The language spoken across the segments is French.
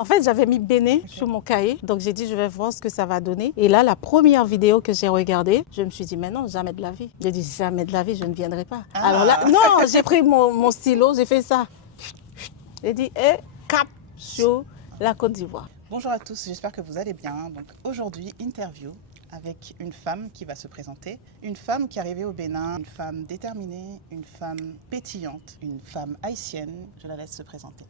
En fait, j'avais mis Bénin sur mon cahier, donc j'ai dit je vais voir ce que ça va donner. Et là, la première vidéo que j'ai regardée, je me suis dit mais non, jamais de la vie. J'ai dit jamais de la vie, je ne viendrai pas. Ah. Alors là, non, j'ai pris mon stylo, j'ai fait ça. J'ai dit cap sur la Côte d'Ivoire. Bonjour à tous, j'espère que vous allez bien. Donc aujourd'hui, interview avec une femme qui va se présenter. Une femme qui est arrivée au Bénin, une femme déterminée, une femme pétillante, une femme haïtienne. Je la laisse se présenter.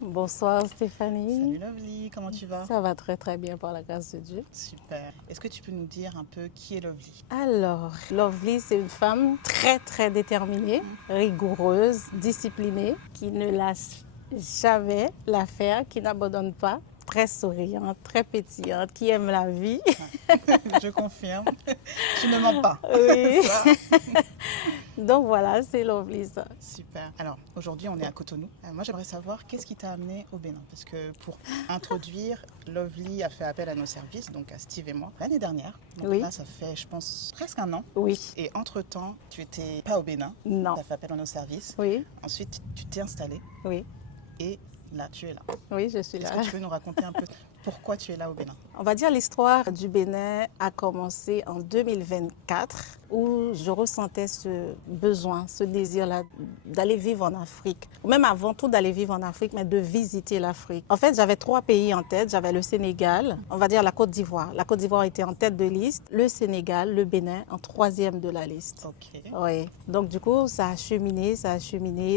Bonsoir Stéphanie. Salut Lovely, comment tu vas? Ça va très très bien par la grâce de Dieu. Super. Est-ce que tu peux nous dire un peu qui est Lovely? Alors, Lovely, c'est une femme très très déterminée, rigoureuse, disciplinée, qui ne lâche jamais l'affaire, qui n'abandonne pas, très souriante, très pétillante, qui aime la vie. Je confirme. Tu ne mens pas. Oui. Ça. Donc voilà, c'est Lovely ça. Super. Alors aujourd'hui, on est à Cotonou. Moi, j'aimerais savoir qu'est-ce qui t'a amené au Bénin? Parce que pour introduire, Lovely a fait appel à nos services, donc à Steve et moi, l'année dernière. Donc Oui. là, ça fait, je pense, presque un an. Oui. Et entre-temps, tu n'étais pas au Bénin. Non. Tu as fait appel à nos services. Oui. Ensuite, tu t'es installée Oui. et là, tu es là. Oui, je suis Est-ce là. que tu peux nous raconter un peu pourquoi tu es là au Bénin? On va dire l'histoire du Bénin a commencé en 2024 où je ressentais ce besoin, ce désir-là d'aller vivre en Afrique. Ou même avant tout d'aller vivre en Afrique, mais de visiter l'Afrique. En fait, j'avais 3 pays en tête. J'avais le Sénégal, on va dire la Côte d'Ivoire. La Côte d'Ivoire était en tête de liste. Le Sénégal, le Bénin en 3e de la liste. Ok. Oui. Donc du coup, ça a cheminé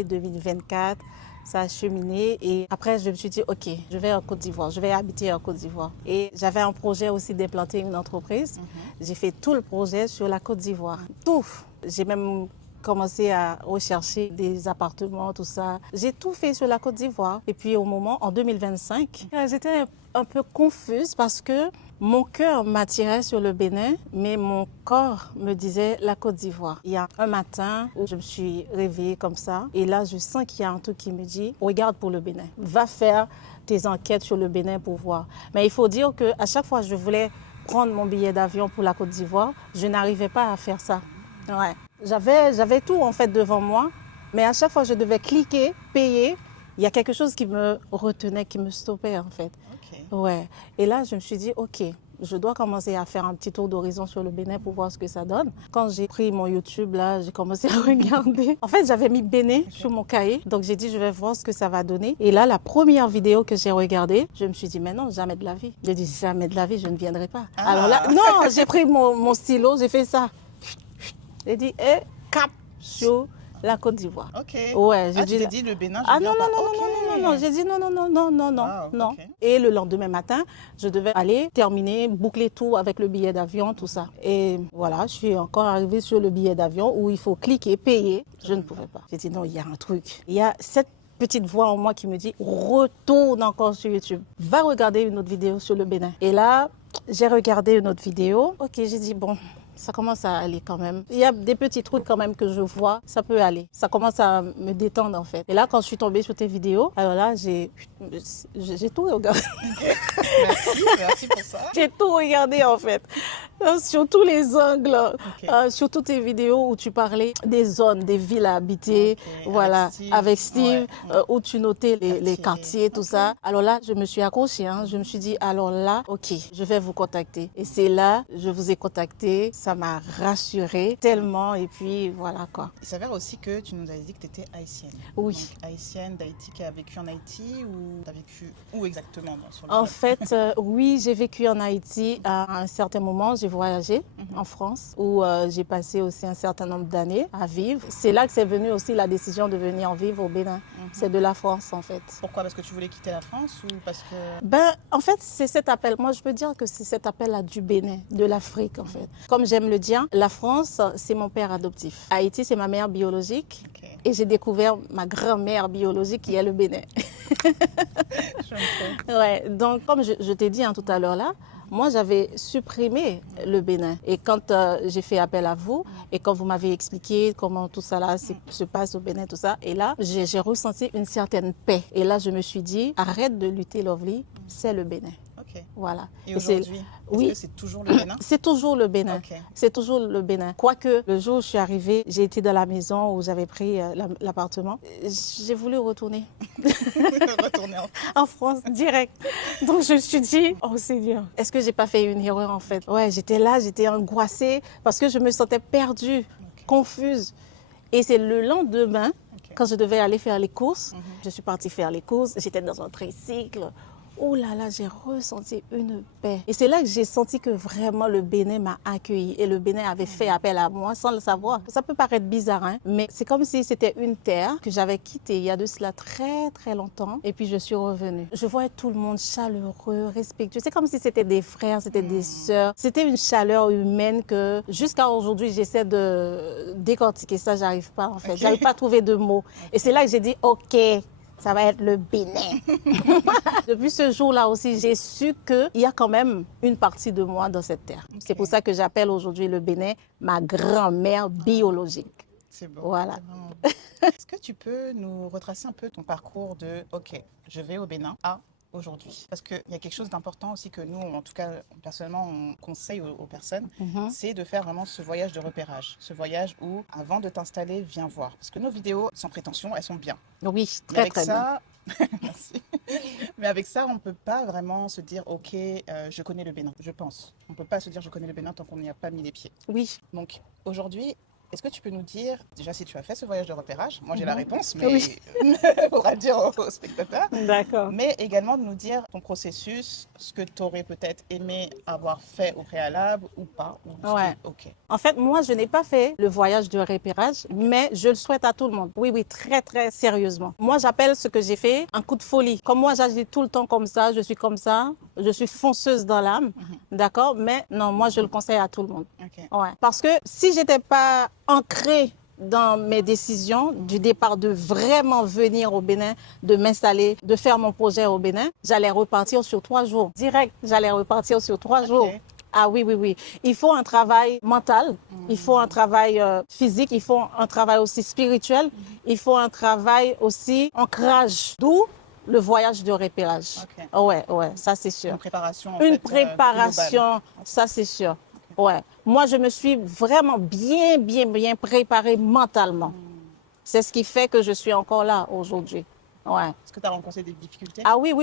2024. Ça a cheminé et après je me suis dit ok, je vais en Côte d'Ivoire, je vais habiter en Côte d'Ivoire. Et j'avais un projet aussi d'implanter une entreprise. J'ai fait tout le projet sur la Côte d'Ivoire. Tout. J'ai même commencé à rechercher des appartements, tout ça. J'ai tout fait sur la Côte d'Ivoire. Et puis au moment, en 2025, j'étais un peu confuse parce que mon cœur m'attirait sur le Bénin, mais mon corps me disait la Côte d'Ivoire. Il y a un matin où je me suis réveillée comme ça, et là je sens qu'il y a un truc qui me dit, regarde pour le Bénin, va faire tes enquêtes sur le Bénin pour voir. Mais il faut dire qu'à chaque fois que je voulais prendre mon billet d'avion pour la Côte d'Ivoire, je n'arrivais pas à faire ça. Ouais. J'avais tout en fait devant moi, mais à chaque fois je devais cliquer, payer. Il y a quelque chose qui me retenait, qui me stoppait en fait. Ok. Ouais. Et là, je me suis dit, ok, je dois commencer à faire un petit tour d'horizon sur le Bénin pour voir ce que ça donne. Quand j'ai pris mon YouTube, là, j'ai commencé à regarder. En fait, j'avais mis Bénin sur mon cahier, donc j'ai dit, je vais voir ce que ça va donner. Et là, la première vidéo que j'ai regardée, je me suis dit, mais non, jamais de la vie. J'ai dit, jamais de la vie, je ne viendrai pas. Ah. Alors là, non, j'ai pris mon stylo, j'ai fait ça. J'ai dit, cap sur la Côte d'Ivoire. Ok. Ouais, Ah, tu t'es dit le Bénin, je ah viens non, pas. non, non, Ok. non, non, non, j'ai dit non, non, non, non, non, non, Wow, non. ok. Et le lendemain matin, je devais aller terminer, boucler tout avec le billet d'avion, tout ça. Et voilà, je suis encore arrivée sur le billet d'avion où il faut cliquer, payer. Je ne pouvais pas. J'ai dit non, il y a un truc. Il y a cette petite voix en moi qui me dit retourne encore sur YouTube. Va regarder une autre vidéo sur le Bénin. Et là, j'ai regardé une autre vidéo. Ok, j'ai dit bon, ça commence à aller quand même. Il y a des petits trucs quand même que je vois, ça peut aller. Ça commence à me détendre en fait. Et là, quand je suis tombée sur tes vidéos, alors là, j'ai tout regardé. Merci pour ça. J'ai tout regardé en fait. Sur tous les angles, Ok. sur toutes tes vidéos où tu parlais des zones, des villes à habiter, Ok, voilà, avec Steve, ouais, ouais. où tu notais les quartiers, tout Ok. ça. Alors là, je me suis accrochée, hein. Je me suis dit, alors là, ok, je vais vous contacter. Et c'est là, je vous ai contacté, ça m'a rassurée tellement, et puis voilà quoi. Il s'avère aussi que tu nous avais dit que tu étais haïtienne. Oui. Donc, haïtienne d'Haïti qui a vécu en Haïti ou tu as vécu où exactement sur le En globe? fait, oui, j'ai vécu en Haïti à un certain moment. J'ai voyagé en France où j'ai passé aussi un certain nombre d'années à vivre. C'est là que c'est venu aussi la décision de venir vivre au Bénin. C'est de la France, en fait. Pourquoi? Parce que tu voulais quitter la France ou parce que... Ben, en fait, c'est cet appel. Moi, je peux dire que c'est cet appel à du Bénin, de l'Afrique, en fait. Comme j'aime le dire, la France, c'est mon père adoptif. Haïti, c'est ma mère biologique. Ok. Et j'ai découvert ma grand-mère biologique qui est le Bénin. Ouais, donc, comme je t'ai dit tout à l'heure là, moi, j'avais supprimé le Bénin. Et quand j'ai fait appel à vous, et quand vous m'avez expliqué comment tout ça là se passe au Bénin, tout ça, et là, j'ai ressenti une certaine paix. Et là, je me suis dit, arrête de lutter, Lovely, c'est le Bénin. Ok. Voilà. Et aujourd'hui, oui, que c'est toujours le Bénin? C'est toujours le Bénin. Ok. C'est toujours le Bénin. Quoique, le jour où je suis arrivée, j'ai été dans la maison où j'avais pris l'appartement. J'ai voulu retourner Retourner en France direct. Donc je me suis dit, oh Seigneur, est-ce que j'ai pas fait une erreur en fait? Ouais, j'étais là, j'étais angoissée parce que je me sentais perdue, confuse. Et c'est le lendemain, quand je devais aller faire les courses, je suis partie faire les courses, j'étais dans un tricycle. Oh là là, j'ai ressenti une paix. Et c'est là que j'ai senti que vraiment le Bénin m'a accueilli et le Bénin avait fait appel à moi sans le savoir. Ça peut paraître bizarre, hein, mais c'est comme si c'était une terre que j'avais quittée il y a de cela très très longtemps et puis je suis revenue. Je voyais tout le monde chaleureux, respectueux. C'est comme si c'était des frères, c'était des sœurs. C'était une chaleur humaine que jusqu'à aujourd'hui, j'essaie de décortiquer ça. J'arrive pas en fait. J'arrive pas à trouver de mots. Et c'est là que j'ai dit, ok, ça va être le Bénin. Depuis ce jour-là aussi, j'ai su qu'il y a quand même une partie de moi dans cette terre. C'est pour ça que j'appelle aujourd'hui le Bénin ma grand-mère biologique. C'est beau. Voilà. Est-ce que tu peux nous retracer un peu ton parcours de « Ok, je vais au Bénin » à aujourd'hui? Parce qu'il y a quelque chose d'important aussi que nous, en tout cas personnellement, on conseille aux personnes, c'est de faire vraiment ce voyage de repérage. Ce voyage où, avant de t'installer, viens voir. Parce que nos vidéos, sans prétention, elles sont bien. Oui, Mais très avec très bien. ça, merci. Mais avec ça, on ne peut pas vraiment se dire « Ok, je connais le Bénin », je pense. On ne peut pas se dire « Je connais le Bénin » tant qu'on n'y a pas mis les pieds. Oui. Donc aujourd'hui, est-ce que tu peux nous dire, déjà si tu as fait ce voyage de repérage, moi j'ai la réponse, mais Oui. il faudra le dire aux spectateurs, D'accord. mais également de nous dire ton processus, ce que tu aurais peut-être aimé avoir fait au préalable ou pas. Ou ce Ouais. qui est OK. En fait, moi, je n'ai pas fait le voyage de repérage, mais je le souhaite à tout le monde. Oui, oui, très, très sérieusement. Moi, j'appelle ce que j'ai fait un coup de folie. Comme moi, j'agis tout le temps comme ça, je suis comme ça, je suis fonceuse dans l'âme, d'accord? Mais non, moi, je le conseille à tout le monde. OK. Ouais. Parce que si j'étais pas ancrée dans mes décisions du départ de vraiment venir au Bénin, de m'installer, de faire mon projet au Bénin, j'allais repartir sur 3 jours. Direct, j'allais repartir sur 3 jours. Ah oui, oui, oui. Il faut un travail mental, il faut un travail physique, il faut un travail aussi spirituel, il faut un travail aussi ancrage. D'où le voyage de repérage. OK. Ouais, ouais, ça c'est sûr. Une préparation. Une plus globale. préparation, ça c'est sûr. Ouais. Moi, je me suis vraiment bien préparée mentalement. C'est ce qui fait que je suis encore là aujourd'hui. Ouais. Est-ce que tu as rencontré des difficultés? Ah oui,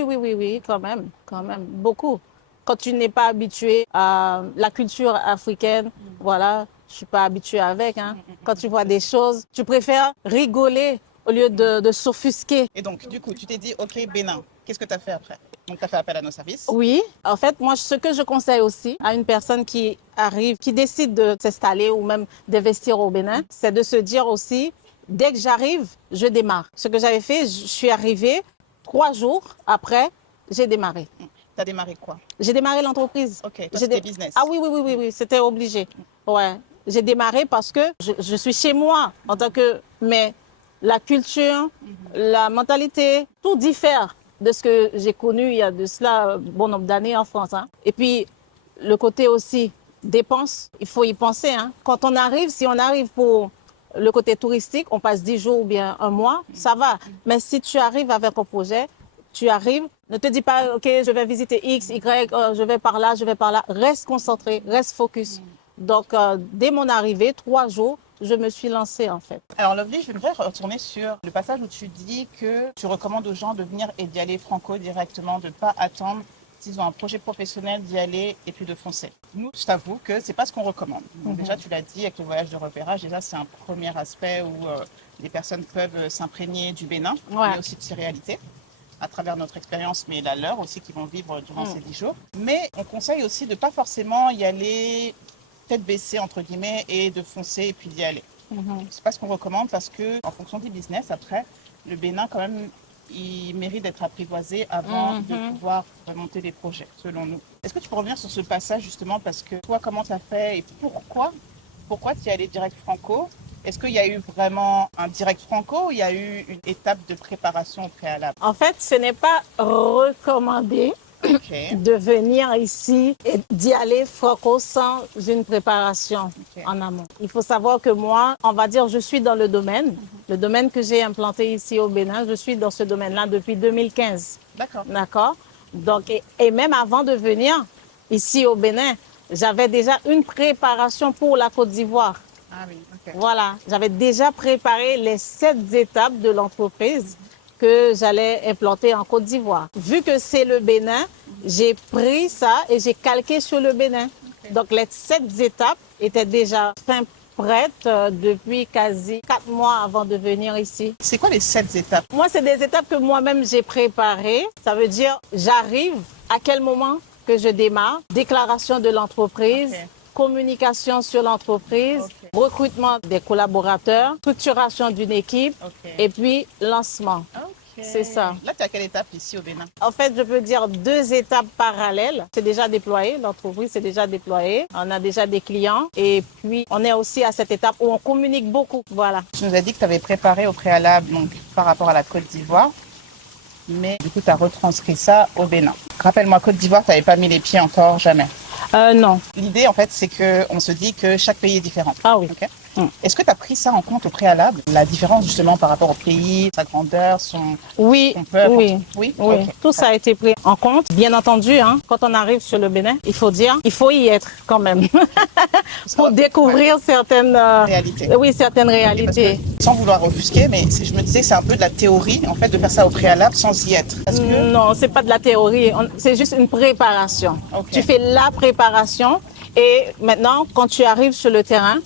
quand même, beaucoup. Quand tu n'es pas habitué à la culture africaine, voilà, je suis pas habituée avec. Hein. Quand tu vois des choses, tu préfères rigoler au lieu de s'offusquer. Et donc, du coup, tu t'es dit, OK, Bénin, qu'est-ce que tu as fait après? Donc, tu as fait appel à nos services. Oui, en fait, moi, ce que je conseille aussi à une personne qui arrive, qui décide de s'installer ou même d'investir au Bénin, c'est de se dire aussi, dès que j'arrive, je démarre. Ce que j'avais fait, je suis arrivée 3 jours après, j'ai démarré. Tu as démarré quoi? J'ai démarré l'entreprise. OK, toi, c'était business. Ah oui, c'était obligé. Ouais, j'ai démarré parce que je suis chez moi en tant que... Mais la culture, la mentalité, tout diffère de ce que j'ai connu il y a de cela bon nombre d'années en France. Hein. Et puis, le côté aussi dépenses, il faut y penser. Hein. Quand on arrive, si on arrive pour le côté touristique, on passe 10 jours ou bien 1 mois, ça va. Mais si tu arrives avec un projet, tu arrives, ne te dis pas, OK, je vais visiter X, Y, je vais par là, je vais par là. Reste concentré, reste focus. Donc, dès mon arrivée, 3 jours, je me suis lancée en fait. Alors Lovely, je voudrais retourner sur le passage où tu dis que tu recommandes aux gens de venir et d'y aller franco directement, de ne pas attendre s'ils ont un projet professionnel d'y aller et puis de foncer. Nous, je t'avoue que c'est pas ce qu'on recommande. Donc déjà, tu l'as dit avec le voyage de repérage, déjà c'est un premier aspect où les personnes peuvent s'imprégner du Bénin, mais aussi de ses réalités à travers notre expérience, mais la leur aussi qu'ils vont vivre durant ces 10 jours. Mais on conseille aussi de ne pas forcément y aller tête baissée, entre guillemets, et de foncer et puis d'y aller. C'est pas ce qu'on recommande parce que, en fonction du business, après, le Bénin, quand même, il mérite d'être apprivoisé avant de pouvoir remonter des projets, selon nous. Est-ce que tu peux revenir sur ce passage, justement, parce que toi, comment tu as fait et pourquoi tu es allé direct franco? Est-ce qu'il y a eu vraiment un direct franco ou il y a eu une étape de préparation au préalable? En fait, ce n'est pas recommandé Ok. de venir ici et d'y aller franco sans une préparation Ok. en amont. Il faut savoir que moi, on va dire, je suis dans le domaine que j'ai implanté ici au Bénin, je suis dans ce domaine-là depuis 2015. D'accord. D'accord? Donc, et même avant de venir ici au Bénin, j'avais déjà une préparation pour la Côte d'Ivoire. Ah oui, ok. Voilà, j'avais déjà préparé les 7 étapes de l'entreprise que j'allais implanter en Côte d'Ivoire. Vu que c'est le Bénin, j'ai pris ça et j'ai calqué sur le Bénin. Ok. Donc les 7 étapes étaient déjà prêtes depuis quasi 4 mois avant de venir ici. C'est quoi les 7 étapes? Moi, c'est des étapes que moi-même j'ai préparées. Ça veut dire, j'arrive à quel moment que je démarre, déclaration de l'entreprise, Ok. communication sur l'entreprise, Ok. recrutement des collaborateurs, structuration d'une équipe Ok. et puis lancement. Ok. C'est ça. Là, tu es à quelle étape ici au Bénin? En fait, je peux dire 2 étapes parallèles. C'est déjà déployé, l'entreprise c'est déjà déployé. On a déjà des clients et puis on est aussi à cette étape où on communique beaucoup. Voilà. Tu nous as dit que tu avais préparé au préalable donc, par rapport à la Côte d'Ivoire, mais du coup, tu as retranscrit ça au Bénin. Rappelle-moi, Côte d'Ivoire, tu n'avais pas mis les pieds encore, jamais. Non. L'idée, en fait, c'est qu'on se dit que chaque pays est différent. Ah oui. Ok. Est-ce que tu as pris ça en compte au préalable? La différence, justement, par rapport au pays, sa grandeur, son Oui, peuple? oui. Oui, Oui, ok. tout ça a été pris en compte. Bien entendu, hein, quand on arrive sur le Bénin, il faut dire, il faut y être quand même pour découvrir certaines Réalité. oui, certaines Parce réalités. que, sans vouloir offusquer, mais je me disais que c'est un peu de la théorie, en fait, de faire ça au préalable sans y être. Parce que... Non, c'est pas de la théorie, c'est juste une préparation. Ok. Tu fais la préparation et maintenant, quand tu arrives sur le terrain,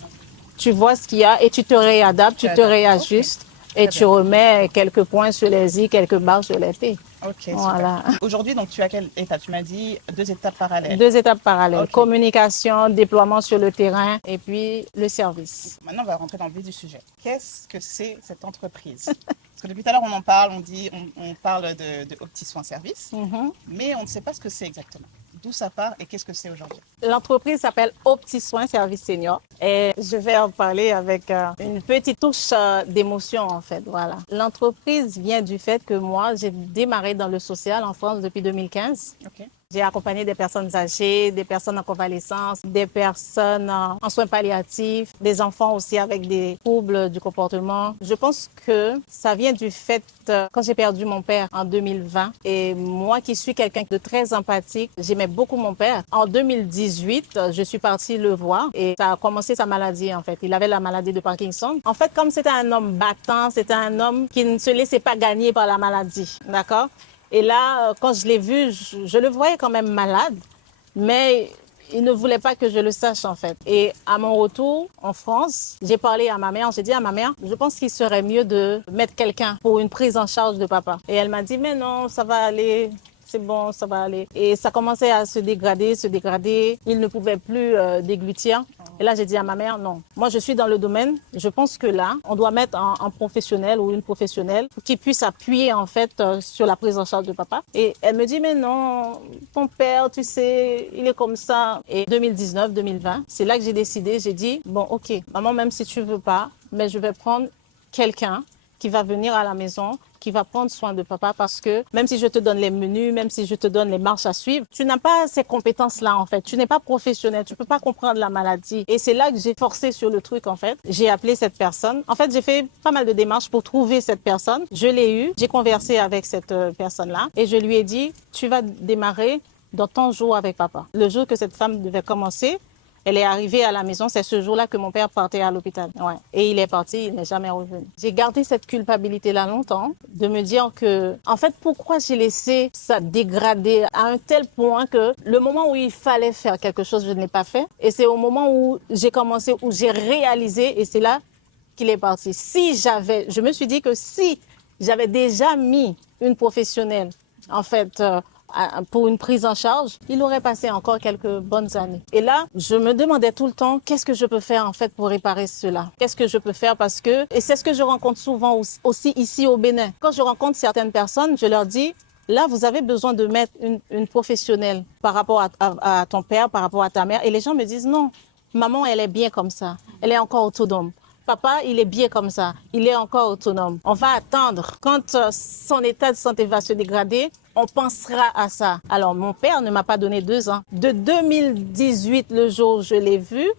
tu vois ce qu'il y a et tu te réadaptes, tu te Réadaptes. réajustes et Très tu bien. remets quelques points sur les i, quelques barres sur les t. Ok, Voilà. super. Aujourd'hui, donc, tu as quelle étape? Tu m'as dit 2 étapes parallèles. 2 étapes parallèles, Ok. communication, déploiement sur le terrain et puis le service. Maintenant, on va rentrer dans le vif du sujet. Qu'est-ce que c'est cette entreprise? Parce que depuis tout à l'heure, on en parle, on parle de Opti Soins Service, mais on ne sait pas ce que c'est exactement. D'où ça part et qu'est-ce que c'est aujourd'hui? L'entreprise s'appelle Opti Soins Service Senior et je vais en parler avec une petite touche d'émotion en fait. Voilà. L'entreprise vient du fait que moi, j'ai démarré dans le social en France depuis 2015. Ok. J'ai accompagné des personnes âgées, des personnes en convalescence, des personnes en soins palliatifs, des enfants aussi avec des troubles du comportement. Je pense que ça vient du fait, quand j'ai perdu mon père en 2020, et moi qui suis quelqu'un de très empathique, j'aimais beaucoup mon père. En 2018, je suis partie le voir et ça a commencé sa maladie en fait. Il avait la maladie de Parkinson. En fait, comme c'était un homme battant, c'était un homme qui ne se laissait pas gagner par la maladie, d'accord? Et là, quand je l'ai vu, je le voyais quand même malade, mais il ne voulait pas que je le sache en fait. Et à mon retour en France, j'ai parlé à ma mère, j'ai dit à ma mère, je pense qu'il serait mieux de mettre quelqu'un pour une prise en charge de papa. Et elle m'a dit, mais non, ça va aller. C'est bon, ça va aller. Et ça commençait à se dégrader, se dégrader. Il ne pouvait plus déglutir. Et là, j'ai dit à ma mère, non, moi je suis dans le domaine. Je pense que là, on doit mettre un professionnel ou une professionnelle qui puisse appuyer en fait sur la prise en charge de papa. Et elle me dit, mais non, ton père, tu sais, il est comme ça. Et 2019-2020, c'est là que j'ai décidé, j'ai dit, bon, ok, maman, même si tu veux pas, mais je vais prendre quelqu'un qui va venir à la maison, qui va prendre soin de papa parce que même si je te donne les menus, même si je te donne les marches à suivre, tu n'as pas ces compétences-là en fait. Tu n'es pas professionnel, tu peux pas comprendre la maladie. Et c'est là que j'ai forcé sur le truc en fait. J'ai appelé cette personne. En fait, j'ai fait pas mal de démarches pour trouver cette personne. Je l'ai eue, j'ai conversé avec cette personne-là et je lui ai dit, tu vas démarrer dans ton jour avec papa. Le jour que cette femme devait commencer, elle est arrivée à la maison, c'est ce jour-là que mon père partait à l'hôpital. Ouais. Et il est parti, il n'est jamais revenu. J'ai gardé cette culpabilité-là longtemps, de me dire que, en fait, pourquoi j'ai laissé ça dégrader à un tel point que le moment où il fallait faire quelque chose, je ne l'ai pas fait. Et c'est au moment où j'ai commencé, où j'ai réalisé, et c'est là qu'il est parti. Je me suis dit que si j'avais déjà mis une professionnelle, en fait, pour une prise en charge, il aurait passé encore quelques bonnes années. Et là, je me demandais tout le temps, qu'est-ce que je peux faire en fait pour réparer cela? Qu'est-ce que je peux faire parce que, et c'est ce que je rencontre souvent aussi ici au Bénin. Quand je rencontre certaines personnes, je leur dis, là, vous avez besoin de mettre une professionnelle par rapport à ton père, par rapport à ta mère. Et les gens me disent, non, maman, elle est bien comme ça. Elle est encore autonome. Papa, il est bien comme ça. Il est encore autonome. On va attendre. Quand son état de santé va se dégrader, on pensera à ça. Alors, mon père ne m'a pas donné 2 ans. De 2018, le jour où je l'ai vu,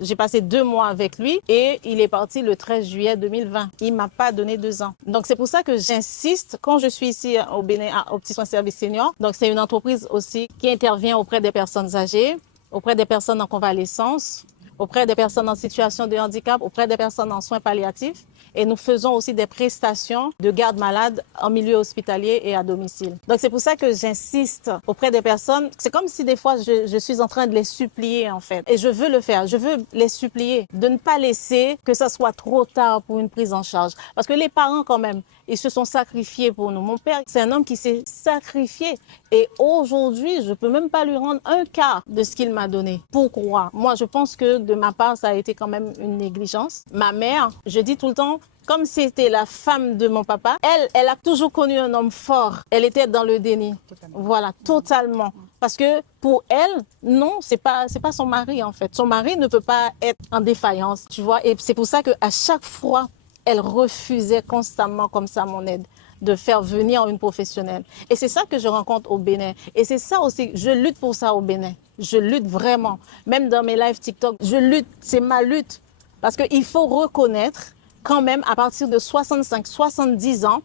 j'ai passé 2 mois avec lui et il est parti le 13 juillet 2020. Il m'a pas donné 2 ans. Donc, c'est pour ça que j'insiste quand je suis ici au Bénin, au Petits Soins Services Seniors. Donc, c'est une entreprise aussi qui intervient auprès des personnes âgées, auprès des personnes en convalescence, auprès des personnes en situation de handicap, auprès des personnes en soins palliatifs. Et nous faisons aussi des prestations de garde malade en milieu hospitalier et à domicile. Donc, c'est pour ça que j'insiste auprès des personnes. C'est comme si des fois, je suis en train de les supplier, en fait. Et je veux le faire. Je veux les supplier de ne pas laisser que ça soit trop tard pour une prise en charge. Parce que les parents, quand même, ils se sont sacrifiés pour nous. Mon père, c'est un homme qui s'est sacrifié. Et aujourd'hui, je ne peux même pas lui rendre un quart de ce qu'il m'a donné. Pourquoi? Moi, je pense que de ma part, ça a été quand même une négligence. Ma mère, je dis tout le temps, comme c'était la femme de mon papa, elle a toujours connu un homme fort. Elle était dans le déni. Totalement. Voilà, totalement. Parce que pour elle, non, c'est pas son mari en fait. Son mari ne peut pas être en défaillance, tu vois. Et c'est pour ça qu'à chaque fois, elle refusait constamment comme ça mon aide, de faire venir une professionnelle. Et c'est ça que je rencontre au Bénin. Et c'est ça aussi, je lutte pour ça au Bénin. Je lutte vraiment. Même dans mes lives TikTok, je lutte. C'est ma lutte. Parce qu'il faut reconnaître quand même à partir de 65, 70 ans,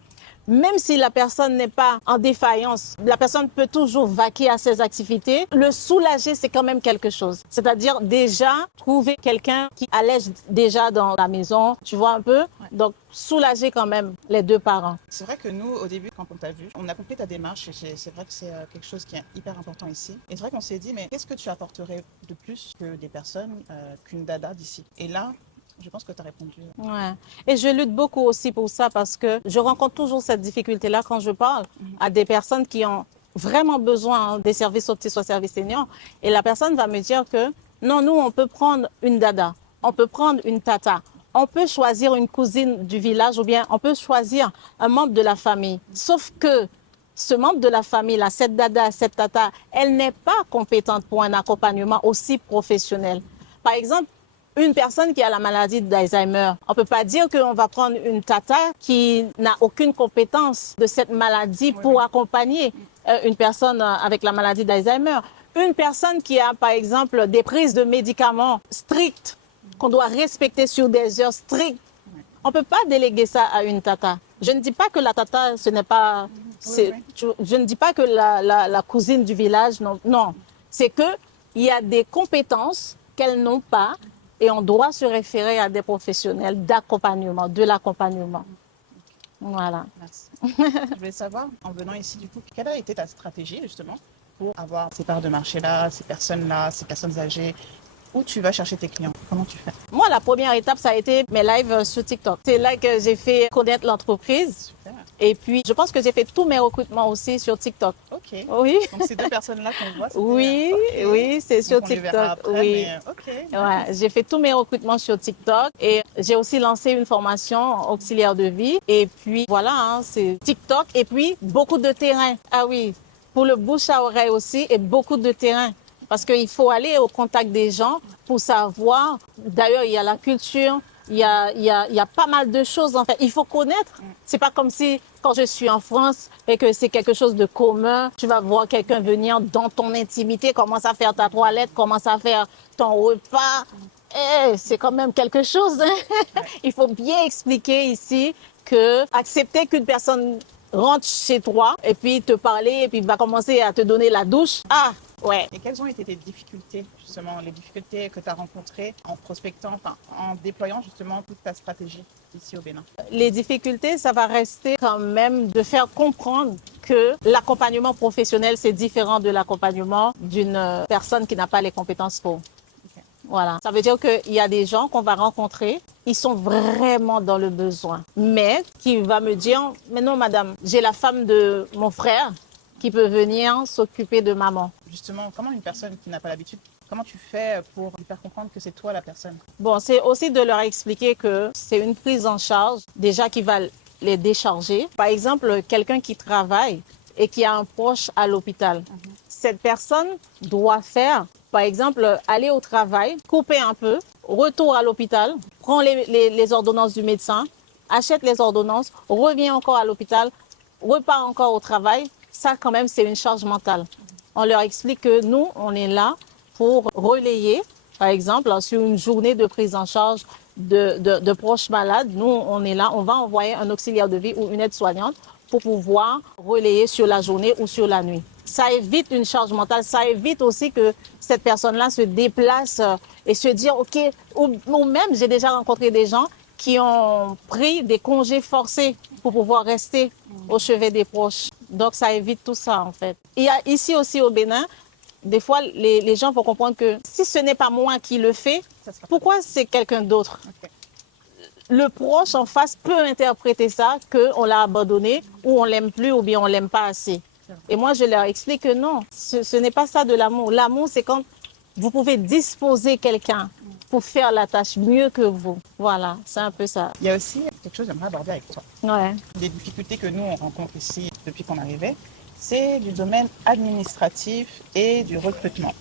même si la personne n'est pas en défaillance, la personne peut toujours vaquer à ses activités. Le soulager, c'est quand même quelque chose. C'est-à-dire déjà trouver quelqu'un qui allège déjà dans la maison, tu vois un peu. Ouais. Donc soulager quand même les 2 parents. C'est vrai que nous, au début, quand on t'a vu, on a compris ta démarche et c'est vrai que c'est quelque chose qui est hyper important ici. Et c'est vrai qu'on s'est dit, mais qu'est-ce que tu apporterais de plus que des personnes, qu'une dada d'ici? Et là, je pense que tu as répondu. Ouais. Et je lutte beaucoup aussi pour ça parce que je rencontre toujours cette difficulté-là quand je parle à des personnes qui ont vraiment besoin des services au Petits Soins Services Seniors. Et la personne va me dire que non, nous, on peut prendre une dada, on peut prendre une tata, on peut choisir une cousine du village ou bien on peut choisir un membre de la famille. Sauf que ce membre de la famille, là, cette dada, cette tata, elle n'est pas compétente pour un accompagnement aussi professionnel. Par exemple, une personne qui a la maladie d'Alzheimer, on ne peut pas dire qu'on va prendre une tata qui n'a aucune compétence de cette maladie pour accompagner une personne avec la maladie d'Alzheimer. Une personne qui a, par exemple, des prises de médicaments strictes, qu'on doit respecter sur des heures strictes, on ne peut pas déléguer ça à une tata. Je ne dis pas que la tata, ce n'est pas... Je ne dis pas que la cousine du village, non. Non. C'est qu'il y a des compétences qu'elles n'ont pas. Et on doit se référer à des professionnels d'accompagnement, de l'accompagnement. Voilà. Merci. Je voulais savoir, en venant ici, du coup, quelle a été ta stratégie, justement, pour avoir ces parts de marché-là, ces personnes-là, ces personnes âgées? Où tu vas chercher tes clients? Comment tu fais? Moi, la première étape, ça a été mes lives sur TikTok. C'est là que j'ai fait connaître l'entreprise. Super. Et puis, je pense que j'ai fait tous mes recrutements aussi sur TikTok. OK. Oui. Donc, ces 2 personnes-là qu'on voit, c'était... Oui, okay. Oui, c'est sur TikTok. Les verra après, oui. Mais... OK. Ouais, j'ai fait tous mes recrutements sur TikTok et j'ai aussi lancé une formation auxiliaire de vie. Et puis, voilà, hein, c'est TikTok et puis beaucoup de terrain. Ah oui, pour le bouche à oreille aussi et beaucoup de terrain. Parce qu'il faut aller au contact des gens pour savoir. D'ailleurs, il y a la culture, il y a pas mal de choses en fait. Il faut connaître. C'est pas comme si quand je suis en France et que c'est quelque chose de commun, tu vas voir quelqu'un venir dans ton intimité, commence à faire ta toilette, commence à faire ton repas. C'est quand même quelque chose. Hein? Il faut bien expliquer ici que accepter qu'une personne rentre chez toi et puis te parler et puis va commencer à te donner la douche. Ah, ouais. Et quelles ont été tes difficultés, justement, les difficultés que tu as rencontrées en prospectant, enfin, en déployant justement toute ta stratégie ici au Bénin? Les difficultés, ça va rester quand même de faire comprendre que l'accompagnement professionnel, c'est différent de l'accompagnement d'une personne qui n'a pas les compétences pour. Voilà. Ça veut dire qu'il y a des gens qu'on va rencontrer, ils sont vraiment dans le besoin. Mais qui va me dire, mais non madame, j'ai la femme de mon frère qui peut venir s'occuper de maman. Justement, comment une personne qui n'a pas l'habitude, comment tu fais pour lui faire comprendre que c'est toi la personne? Bon, c'est aussi de leur expliquer que c'est une prise en charge déjà qui va les décharger. Par exemple, quelqu'un qui travaille et qui a un proche à l'hôpital. Cette personne doit faire, par exemple, aller au travail, couper un peu, retour à l'hôpital, prend les ordonnances du médecin, achète les ordonnances, revient encore à l'hôpital, repart encore au travail. Ça, quand même, c'est une charge mentale. On leur explique que nous, on est là pour relayer, par exemple, sur une journée de prise en charge de proches malades. Nous, on est là, on va envoyer un auxiliaire de vie ou une aide-soignante pour pouvoir relayer sur la journée ou sur la nuit. Ça évite une charge mentale, ça évite aussi que cette personne-là se déplace et se dire, OK, ou même j'ai déjà rencontré des gens qui ont pris des congés forcés pour pouvoir rester au chevet des proches. Donc, ça évite tout ça, en fait. Il y a ici aussi au Bénin, des fois, les gens vont comprendre que si ce n'est pas moi qui le fais, pourquoi c'est quelqu'un d'autre? Okay. Le proche en face peut interpréter ça, qu'on l'a abandonné, ou on l'aime plus, ou bien on l'aime pas assez. Et moi, je leur explique que non, ce n'est pas ça de l'amour. L'amour, c'est quand vous pouvez disposer quelqu'un pour faire la tâche mieux que vous. Voilà, c'est un peu ça. Il y a aussi quelque chose que j'aimerais aborder avec toi. Ouais. Les difficultés que nous, on rencontre ici depuis qu'on arrivait, c'est du domaine administratif et du recrutement.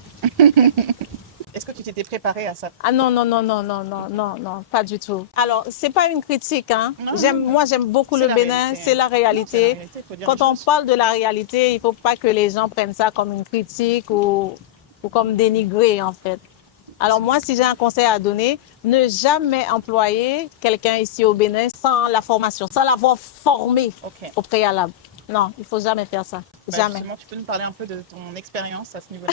Est-ce que tu t'étais préparée à ça? Ah non, non, non, non, non, non, non, non, pas du tout. Alors, c'est pas une critique, hein. Moi, j'aime beaucoup le Bénin, c'est la réalité. Quand on parle de la réalité, il faut pas que les gens prennent ça comme une critique ou comme dénigré, en fait. Alors moi, si j'ai un conseil à donner, ne jamais employer quelqu'un ici au Bénin sans la formation, sans l'avoir formé au préalable. Non, il faut jamais faire ça. Jamais. Justement, tu peux nous parler un peu de ton expérience à ce niveau-là?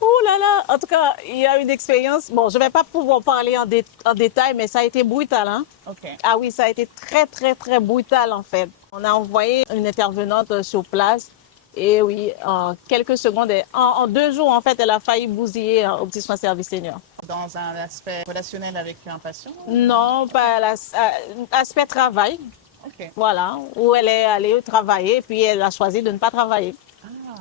Oh là là, en tout cas, il y a une expérience. Bon, je ne vais pas pouvoir parler en détail, mais ça a été brutal. Hein? Ah oui, ça a été très, très, très brutal en fait. On a envoyé une intervenante sur place. Et oui, en quelques secondes, en 2 jours, en fait, elle a failli bousiller au petit soin service senior. Dans un aspect relationnel avec un patient? Non, pas l'aspect travail. Voilà, où elle est allée travailler, puis elle a choisi de ne pas travailler.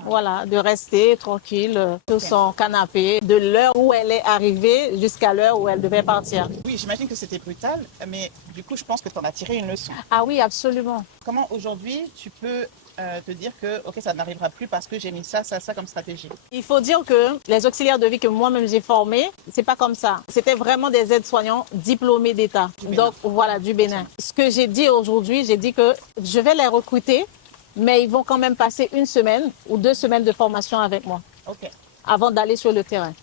Voilà, de rester tranquille sur son canapé, de l'heure où elle est arrivée jusqu'à l'heure où elle devait partir. Oui, j'imagine que c'était brutal, mais du coup, je pense que tu en as tiré une leçon. Ah oui, absolument. Comment aujourd'hui tu peux te dire que ok, ça n'arrivera plus parce que j'ai mis ça comme stratégie? Il faut dire que les auxiliaires de vie que moi-même j'ai formés, c'est pas comme ça. C'était vraiment des aides-soignants diplômés d'État. Donc voilà, du Bénin. Ce que j'ai dit aujourd'hui, j'ai dit que je vais les recruter, mais ils vont quand même passer 1 semaine ou 2 semaines de formation avec moi avant d'aller sur le terrain.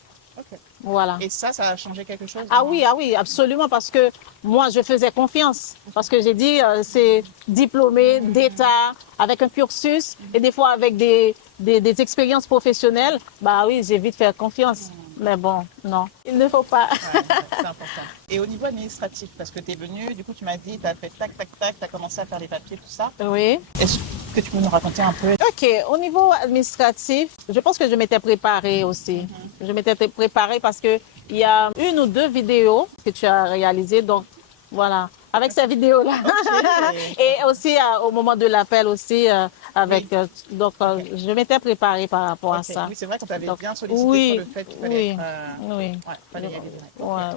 Voilà. Et ça a changé quelque chose? Ah oui, absolument, parce que moi, je faisais confiance. Parce que j'ai dit, c'est diplômé d'État, avec un cursus, et des fois avec des expériences professionnelles. Bah oui, j'ai vite fait confiance. Mais bon, non, il ne faut pas. Ouais, c'est important. Et au niveau administratif, parce que tu es venu, du coup, tu m'as dit, tu as fait tac, tac, tac, tu as commencé à faire les papiers, tout ça. Oui. Est-ce que tu peux nous raconter un peu? Ok, au niveau administratif, je pense que je m'étais préparée aussi. Je m'étais préparée parce qu'il y a 1 ou 2 vidéos que tu as réalisées. Donc, voilà, avec ces vidéos-là. Et aussi au moment de l'appel aussi, avec. Donc, je m'étais préparée par rapport à ça. Oui, c'est vrai qu'on t'avait bien sollicité sur le fait qu'il fallait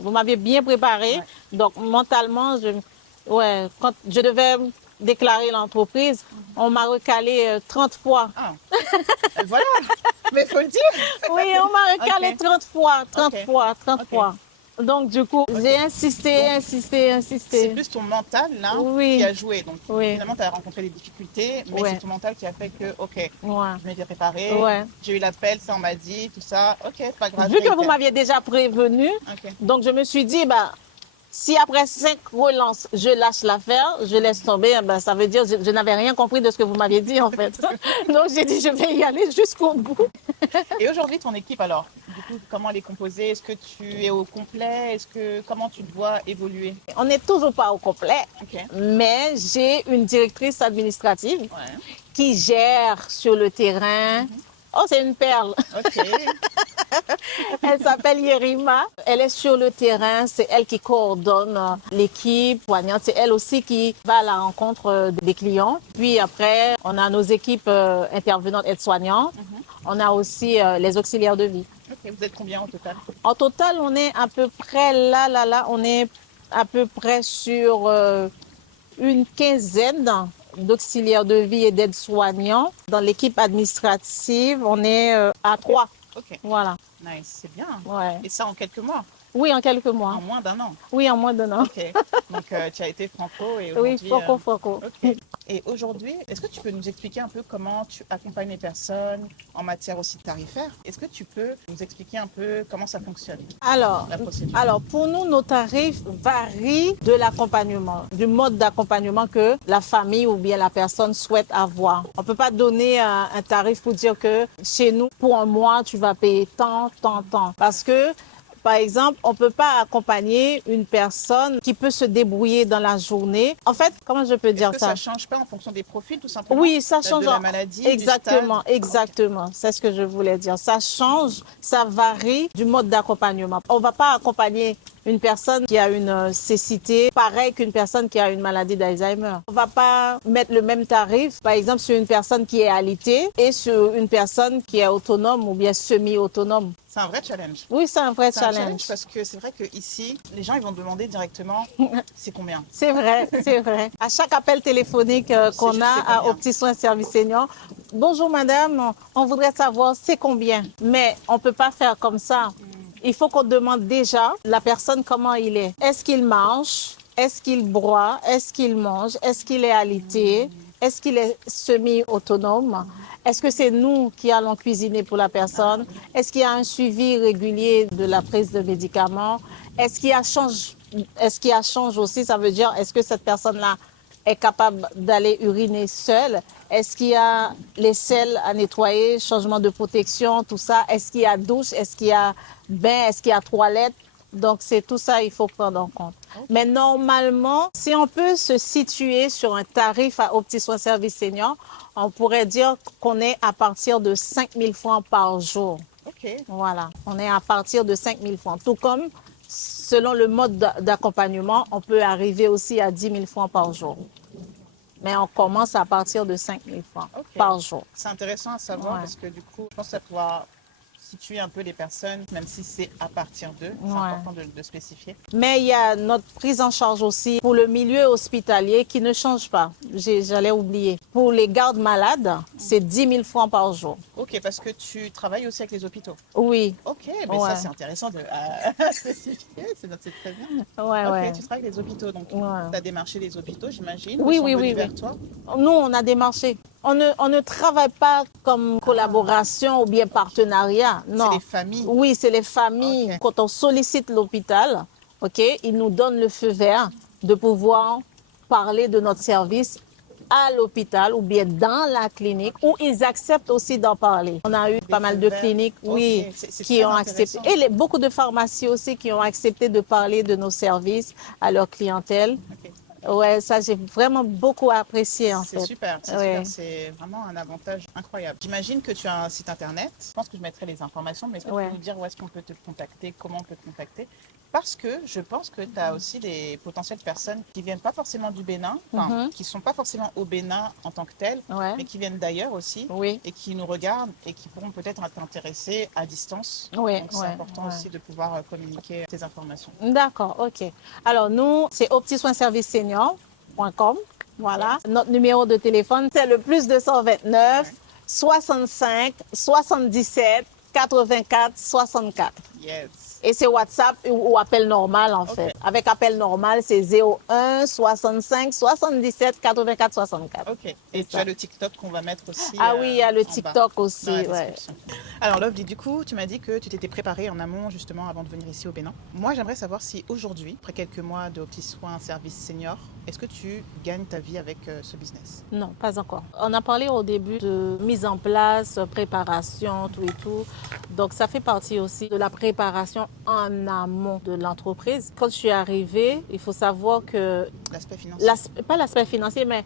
vous m'aviez bien préparée. Donc, mentalement, quand je devais déclarer l'entreprise, on m'a recalé 30 fois. Ah. Voilà, mais il faut le dire. Oui, on m'a recalé 30 fois, 30 fois. Donc, du coup, j'ai insisté. C'est plus ton mental, là, qui a joué. Donc, finalement, tu as rencontré des difficultés, mais c'est ton mental qui a fait que, je m'étais préparée, j'ai eu l'appel, ça, on m'a dit, tout ça. Ok, pas grave. Vu que vous m'aviez déjà prévenu, donc je me suis dit, si après 5 relances, je lâche l'affaire, je laisse tomber, ça veut dire que je n'avais rien compris de ce que vous m'aviez dit, en fait. Donc, j'ai dit, je vais y aller jusqu'au bout. Et aujourd'hui, ton équipe, alors, du coup, comment elle est composée? Est-ce que tu es au complet? Comment tu dois évoluer? On n'est toujours pas au complet, mais j'ai une directrice administrative qui gère sur le terrain. Oh, c'est une perle. Elle s'appelle Yerima. Elle est sur le terrain. C'est elle qui coordonne l'équipe soignante. C'est elle aussi qui va à la rencontre des clients. Puis après, on a nos équipes intervenantes aides-soignantes. On a aussi les auxiliaires de vie. Ok, vous êtes combien en total? En total, on est à peu près on est à peu près sur une quinzaine d'auxiliaires de vie et d'aides-soignants. Dans l'équipe administrative, on est à 3. Ok, Voilà. nice, c'est bien. Ouais. Et ça en quelques mois? Oui, en quelques mois. En moins d'1 an? Oui, en moins d'un an. Ok, donc tu as été franco et Oui, aujourd'hui... franco. Ok. Et aujourd'hui, est-ce que tu peux nous expliquer un peu comment tu accompagnes les personnes en matière aussi tarifaire? Est-ce que tu peux nous expliquer un peu comment ça fonctionne, la procédure? Alors, pour nous, nos tarifs varient de l'accompagnement, du mode d'accompagnement que la famille ou bien la personne souhaite avoir. On ne peut pas donner un tarif pour dire que chez nous, pour un mois, tu vas payer tant. Parce que par exemple, on ne peut pas accompagner une personne qui peut se débrouiller dans la journée. En fait, comment je peux dire Est-ce que ça? ça ne change pas en fonction des profils, tout simplement? Oui, ça change. De la maladie, Exactement, du stade? exactement. C'est ce que je voulais dire. Ça change, ça varie du mode d'accompagnement. On ne va pas accompagner une personne qui a une cécité pareil qu'une personne qui a une maladie d'Alzheimer. On ne va pas mettre le même tarif, par exemple, sur une personne qui est alitée et sur une personne qui est autonome ou bien semi-autonome. C'est un vrai challenge. Oui, c'est un vrai C'est un challenge. challenge parce que c'est vrai qu'ici, les gens ils vont demander directement c'est combien. C'est vrai, c'est vrai. À chaque appel téléphonique qu'on juste a c'est à combien. Au Petit Soin Service Senior, bonjour madame, on voudrait savoir c'est combien. Mais on ne peut pas faire comme ça. Il faut qu'on demande déjà la personne comment il est. Est-ce qu'il marche? Est-ce qu'il broie? Est-ce qu'il mange? Est-ce qu'il est alité? Est-ce qu'il est semi-autonome? Est-ce que c'est nous qui allons cuisiner pour la personne? Est-ce qu'il y a un suivi régulier de la prise de médicaments? Est-ce qu'il y a change aussi? Ça veut dire, est-ce que cette personne-là est capable d'aller uriner seule? Est-ce qu'il y a les selles à nettoyer, changement de protection, tout ça? Est-ce qu'il y a douche? Est-ce qu'il y a bain? Est-ce qu'il y a toilette? Donc, c'est tout ça il faut prendre en compte. Okay. Mais normalement, si on peut se situer sur un tarif Au Petit Soin Service Senior, on pourrait dire qu'on est à partir de 5 000 francs par jour. OK. Voilà, on est à partir de 5 000 francs. Tout comme, selon le mode d'accompagnement, on peut arriver aussi à 10 000 francs par jour. Mais on commence à partir de 5 000 francs par jour. C'est intéressant à savoir parce que du coup, je pense que ça pourra situer un peu les personnes, même si c'est à partir d'eux. C'est important de spécifier. Mais il y a notre prise en charge aussi pour le milieu hospitalier qui ne change pas. J'allais oublier. Pour les gardes malades, c'est 10 000 francs par jour. OK, parce que tu travailles aussi avec les hôpitaux. Oui. OK, mais ça c'est intéressant de spécifier, c'est très bien. OK, tu travailles avec les hôpitaux, donc tu as démarché les hôpitaux, j'imagine. Oui. Vers toi. Nous, on a démarché. On ne travaille pas comme collaboration ou bien partenariat. Non. C'est les familles. Oui, c'est les familles. Okay. Quand on sollicite l'hôpital, ils nous donnent le feu vert de pouvoir parler de notre service à l'hôpital ou bien dans la clinique où ils acceptent aussi d'en parler. On a eu pas mal de cliniques, qui ont accepté. Et beaucoup de pharmacies aussi qui ont accepté de parler de nos services à leur clientèle. Ouais, ça j'ai vraiment beaucoup apprécié en fait. C'est super, c'est vraiment un avantage incroyable. J'imagine que tu as un site internet. Je pense que je mettrai les informations, mais est-ce que tu peux nous dire où est-ce qu'on peut te contacter, comment on peut te contacter? Parce que je pense que tu as aussi des potentielles personnes qui ne viennent pas forcément du Bénin, qui ne sont pas forcément au Bénin en tant que telles, mais qui viennent d'ailleurs aussi et qui nous regardent et qui pourront peut-être être intéressés à distance. Donc c'est important aussi de pouvoir communiquer ces informations. D'accord, ok. Alors nous, c'est aupetitsoinsservicesenior.com. Voilà. Notre numéro de téléphone, c'est le +229 65 77 84 64. Yes. Et c'est WhatsApp ou appel normal en fait. Avec appel normal, c'est 01 65 77 84 64. OK. Et tu as le TikTok qu'on va mettre aussi. Ah oui, il y a le TikTok aussi. Alors Lovely, du coup, tu m'as dit que tu t'étais préparée en amont justement avant de venir ici au Bénin. Moi, j'aimerais savoir si aujourd'hui, après quelques mois de Au Petit Soin Service Senior, est-ce que tu gagnes ta vie avec ce business? Non, pas encore. On a parlé au début de mise en place, préparation, tout et tout. Donc ça fait partie aussi de la préparation en amont de l'entreprise. Quand je suis arrivée, il faut savoir que... L'aspect financier. Pas l'aspect financier, mais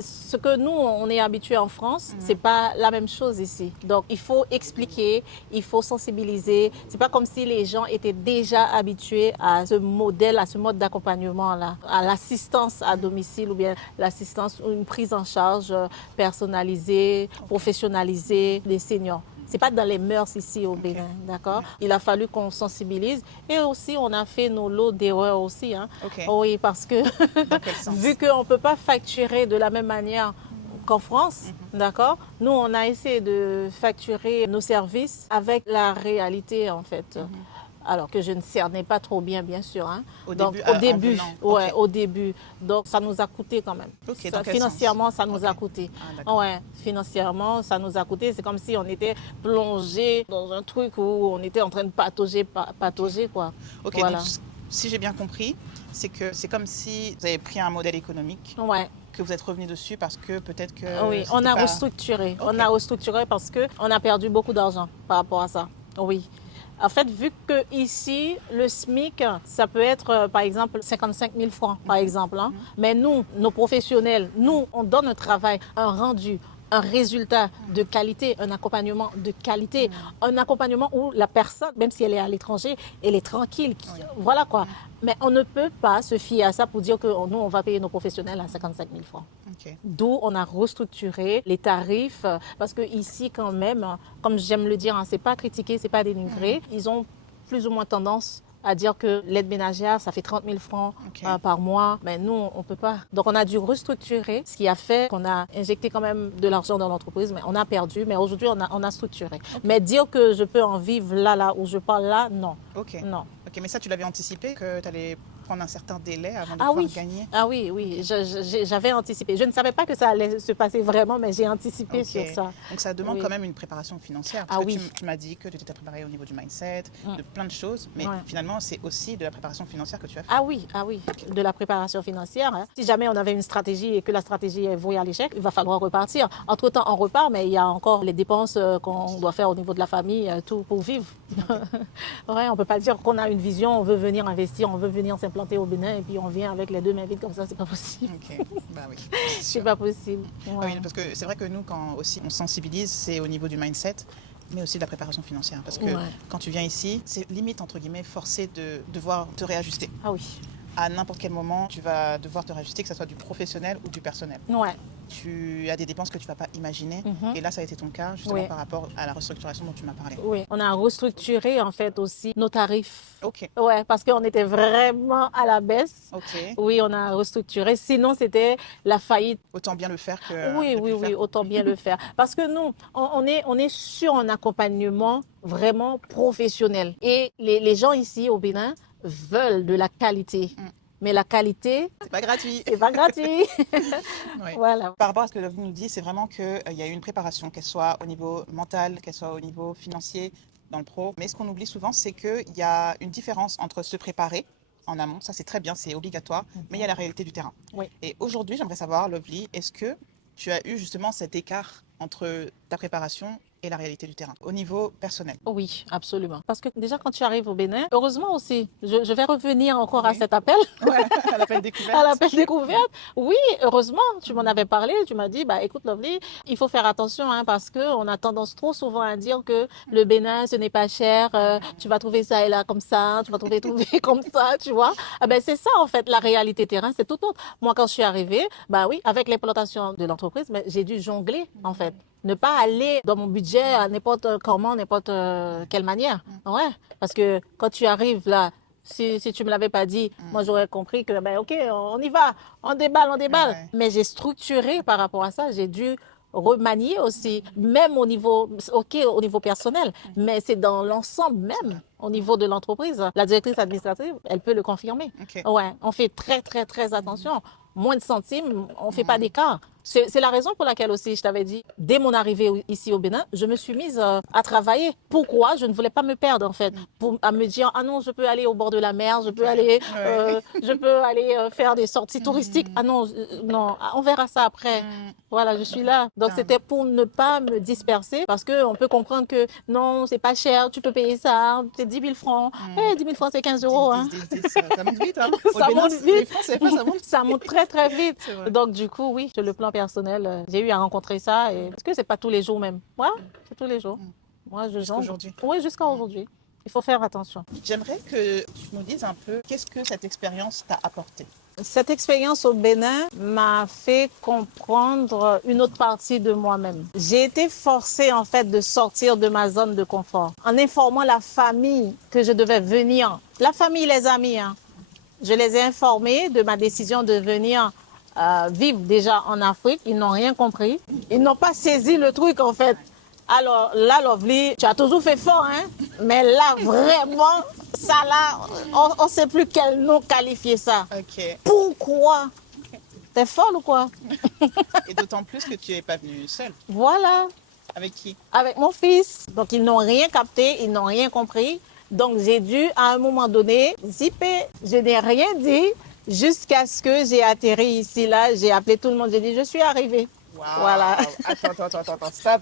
Ce que nous, on est habitué en France, c'est pas la même chose ici. Donc, il faut expliquer, il faut sensibiliser. C'est pas comme si les gens étaient déjà habitués à ce modèle, à ce mode d'accompagnement-là, à l'assistance à domicile ou bien l'assistance ou une prise en charge personnalisée, professionnalisée des seniors. C'est pas dans les mœurs ici au Bénin, d'accord? Il a fallu qu'on sensibilise et aussi on a fait nos lots d'erreurs aussi, hein. Oui, parce que vu qu'on peut pas facturer de la même manière qu'en France, d'accord? Nous, on a essayé de facturer nos services avec la réalité, en fait. Alors que je ne cernais pas trop bien, bien sûr. Hein. Donc, au début. Donc, ça nous a coûté quand même. Financièrement, ça nous a coûté. Financièrement, ça nous a coûté. C'est comme si on était plongé dans un truc où on était en train de patauger, quoi. Voilà. Donc, si j'ai bien compris, c'est que c'est comme si vous avez pris un modèle économique. Que vous êtes revenu dessus parce que peut-être que... Oui, on a restructuré. On a restructuré parce qu'on a perdu beaucoup d'argent par rapport à ça. Oui. En fait, vu que ici, le SMIC, ça peut être, par exemple, 55 000 francs, par exemple. Hein. Mais nous, nos professionnels, nous, on donne un travail, un rendu, un résultat de qualité, un accompagnement de qualité, un accompagnement où la personne, même si elle est à l'étranger, elle est tranquille. Voilà quoi. Mais on ne peut pas se fier à ça pour dire que nous, on va payer nos professionnels à 55 000 francs. D'où on a restructuré les tarifs parce que ici, quand même, comme j'aime le dire, hein, c'est pas critiquer, c'est pas dénigrer. Ils ont plus ou moins tendance à dire que l'aide ménagère, ça fait 30 000 francs par mois. Mais nous, on ne peut pas. Donc, on a dû restructurer, ce qui a fait qu'on a injecté quand même de l'argent dans l'entreprise, mais on a perdu. Mais aujourd'hui, on a structuré. Mais dire que je peux en vivre là où je parle là, non. Non. Mais ça, tu l'avais anticipé que tu allais prendre un certain délai avant de pouvoir gagner? Ah oui. J'avais anticipé. Je ne savais pas que ça allait se passer vraiment, mais j'ai anticipé sur ça. Donc ça demande quand même une préparation financière. Parce que tu m'as dit que tu t'étais préparée au niveau du mindset, de plein de choses, mais finalement, c'est aussi de la préparation financière que tu as fait. Ah oui. De la préparation financière. Hein. Si jamais on avait une stratégie et que la stratégie est vouée à l'échec, il va falloir repartir. Entre-temps, on repart, mais il y a encore les dépenses qu'on doit faire au niveau de la famille, tout pour vivre. On ne peut pas dire qu'on a une vision, on veut venir investir, on veut venir s'implanter au Bénin et puis on vient avec les deux mains vides comme ça, c'est pas possible. C'est pas possible. Oui, parce que c'est vrai que nous, quand aussi on sensibilise, c'est au niveau du mindset, mais aussi de la préparation financière. Parce que quand tu viens ici, c'est limite, entre guillemets, forcé de devoir te réajuster. Ah oui. À n'importe quel moment, tu vas devoir te réajuster, que ce soit du professionnel ou du personnel. Tu as des dépenses que tu ne vas pas imaginer. Et là, ça a été ton cas, justement, par rapport à la restructuration dont tu m'as parlé. Oui, on a restructuré, en fait, aussi nos tarifs. Ouais, parce qu'on était vraiment à la baisse. Oui, on a restructuré. Sinon, c'était la faillite. Autant bien le faire que... Oui, autant bien le faire. Parce que nous, on est sur un accompagnement vraiment professionnel. Et les gens ici, au Bénin, veulent de la qualité. Mais la qualité, c'est pas gratuit. C'est pas gratuit. Voilà. Par rapport à ce que vous nous dites, c'est vraiment qu'il y a eu une préparation, qu'elle soit au niveau mental, qu'elle soit au niveau financier, dans le pro. Mais ce qu'on oublie souvent, c'est qu'il y a une différence entre se préparer en amont, ça c'est très bien, c'est obligatoire, mais il y a la réalité du terrain. Et aujourd'hui, j'aimerais savoir, Lovely, est-ce que tu as eu justement cet écart entre ta préparation et la réalité du terrain, au niveau personnel? Oui, absolument. Parce que déjà, quand tu arrives au Bénin, heureusement aussi, je vais revenir encore à cet appel. À l'appel découverte. À l'appel découverte. Oui, heureusement, tu m'en avais parlé, tu m'as dit, écoute Lovely, il faut faire attention hein, parce qu'on a tendance trop souvent à dire que le Bénin, ce n'est pas cher, tu vas trouver ça et là comme ça, tu vas trouver comme ça, tu vois. C'est ça en fait, la réalité terrain, c'est tout autre. Moi, quand je suis arrivée, oui, avec l'implantation de l'entreprise, j'ai dû jongler en fait. Ne pas aller dans mon budget à n'importe comment, n'importe quelle manière. Parce que quand tu arrives là, si tu me l'avais pas dit, moi j'aurais compris que ok, on y va, on déballe. Mais j'ai structuré par rapport à ça, j'ai dû remanier aussi, même au niveau personnel, mais c'est dans l'ensemble même, au niveau de l'entreprise. La directrice administrative, elle peut le confirmer. On fait très, très, très attention. Moins de centimes, on ne fait pas d'écart. C'est la raison pour laquelle aussi, je t'avais dit, dès mon arrivée ici au Bénin, je me suis mise à travailler. Pourquoi? Je ne voulais pas me perdre, en fait. À me dire, ah non, je peux aller au bord de la mer, je peux aller, faire des sorties touristiques. Ah non, non, on verra ça après. Voilà, je suis là. Donc, c'était pour ne pas me disperser parce qu'on peut comprendre que non, c'est pas cher, tu peux payer ça, c'est 10 000 francs. 10 000 francs, c'est 15 euros. 10, ça monte vite. Hein. Ça monte vite. Les francs, ça monte. Ça monte très, très vite. Donc, du coup, oui, sur le plan personnel, j'ai eu à rencontrer ça. Parce que c'est pas tous les jours même. Ouais, c'est tous les jours. Moi, Jusqu'à aujourd'hui. Oui, jusqu'à aujourd'hui. Il faut faire attention. J'aimerais que tu nous dises un peu qu'est-ce que cette expérience t'a apporté. Cette expérience au Bénin m'a fait comprendre une autre partie de moi-même. J'ai été forcée en fait de sortir de ma zone de confort en informant la famille que je devais venir. La famille, les amis, hein. Je les ai informés de ma décision de venir vivre déjà en Afrique. Ils n'ont rien compris. Ils n'ont pas saisi le truc en fait. Alors là, Lovely, tu as toujours fait fort, hein? Mais là, vraiment, ça là, on ne sait plus quel nom qualifier ça. Ok. Pourquoi? T'es folle ou quoi? Et d'autant plus que tu n'es pas venue seule. Voilà. Avec qui? Avec mon fils. Donc, ils n'ont rien capté, ils n'ont rien compris. Donc, j'ai dû, à un moment donné, zipper. Je n'ai rien dit jusqu'à ce que j'ai atterri ici, là. J'ai appelé tout le monde, j'ai dit, je suis arrivée. Wow. Voilà. Attends, stop.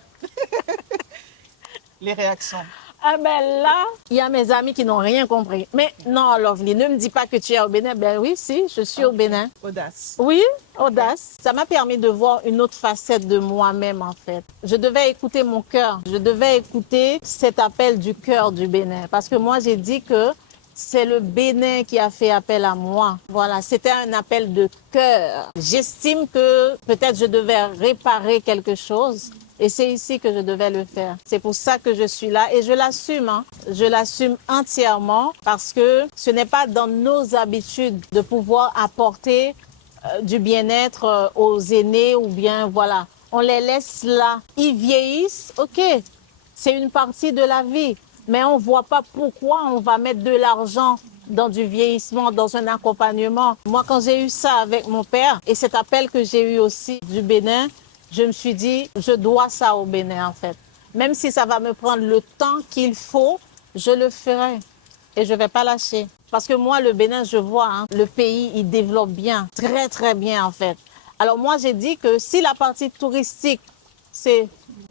Les réactions. Ah ben là, il y a mes amis qui n'ont rien compris. Mais non, Lovely, ne me dis pas que tu es au Bénin. Ben oui, si, je suis au Bénin. Audace. Oui, audace. Ça m'a permis de voir une autre facette de moi-même, en fait. Je devais écouter mon cœur. Je devais écouter cet appel du cœur du Bénin. Parce que moi, j'ai dit que c'est le Bénin qui a fait appel à moi. Voilà, c'était un appel de cœur. J'estime que peut-être je devais réparer quelque chose. Et c'est ici que je devais le faire. C'est pour ça que je suis là et je l'assume. Hein. Je l'assume entièrement parce que ce n'est pas dans nos habitudes de pouvoir apporter du bien-être aux aînés ou bien voilà. On les laisse là. Ils vieillissent, ok, c'est une partie de la vie. Mais on ne voit pas pourquoi on va mettre de l'argent dans du vieillissement, dans un accompagnement. Moi, quand j'ai eu ça avec mon père et cet appel que j'ai eu aussi du Bénin, je me suis dit, je dois ça au Bénin en fait. Même si ça va me prendre le temps qu'il faut, je le ferai et je ne vais pas lâcher. Parce que moi, le Bénin, je vois, hein, le pays, il développe bien, très très bien en fait. Alors moi, j'ai dit que si la partie touristique, c'est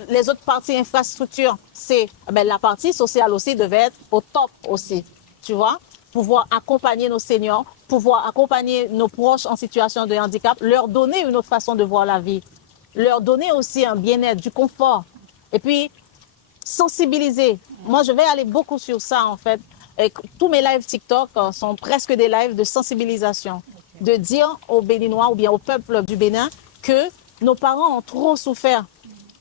les autres parties infrastructures, c'est la partie sociale aussi devait être au top aussi, tu vois. Pouvoir accompagner nos seniors, pouvoir accompagner nos proches en situation de handicap, leur donner une autre façon de voir la vie. Leur donner aussi un bien-être, du confort. Et puis, sensibiliser. Moi, je vais aller beaucoup sur ça, en fait. Et tous mes lives TikTok sont presque des lives de sensibilisation. De dire aux Béninois ou bien au peuple du Bénin que nos parents ont trop souffert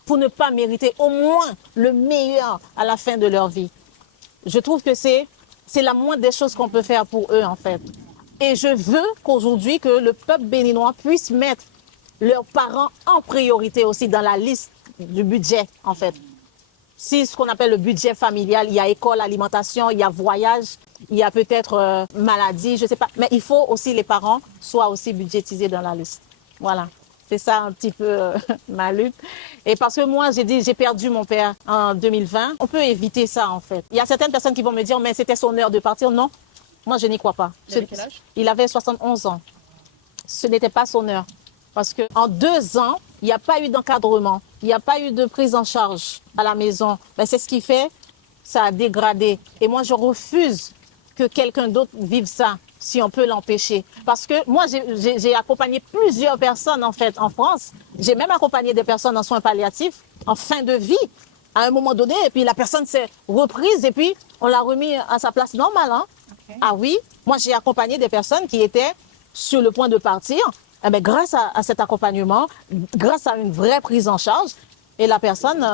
pour ne pas mériter au moins le meilleur à la fin de leur vie. Je trouve que c'est la moindre des choses qu'on peut faire pour eux, en fait. Et je veux qu'aujourd'hui, que le peuple béninois puisse mettre leurs parents en priorité aussi dans la liste du budget, en fait. Si ce qu'on appelle le budget familial, il y a école, alimentation, il y a voyage, il y a peut-être maladie, je ne sais pas. Mais il faut aussi les parents soient aussi budgétisés dans la liste. Voilà. C'est ça un petit peu ma lutte. Et parce que moi, j'ai dit, j'ai perdu mon père en 2020. On peut éviter ça, en fait. Il y a certaines personnes qui vont me dire, mais c'était son heure de partir. Non, moi, je n'y crois pas. Il avait quel âge? Il avait 71 ans. Ce n'était pas son heure. Parce qu'en 2 ans, il n'y a pas eu d'encadrement, il n'y a pas eu de prise en charge à la maison. C'est ce qui fait, ça a dégradé. Et moi, je refuse que quelqu'un d'autre vive ça, si on peut l'empêcher. Parce que moi, j'ai accompagné plusieurs personnes, en fait, en France. J'ai même accompagné des personnes en soins palliatifs, en fin de vie, à un moment donné. Et puis, la personne s'est reprise et puis, on l'a remis à sa place normale. Hein. Okay. Ah oui, moi, j'ai accompagné des personnes qui étaient sur le point de partir. Mais grâce à cet accompagnement, grâce à une vraie prise en charge, et la personne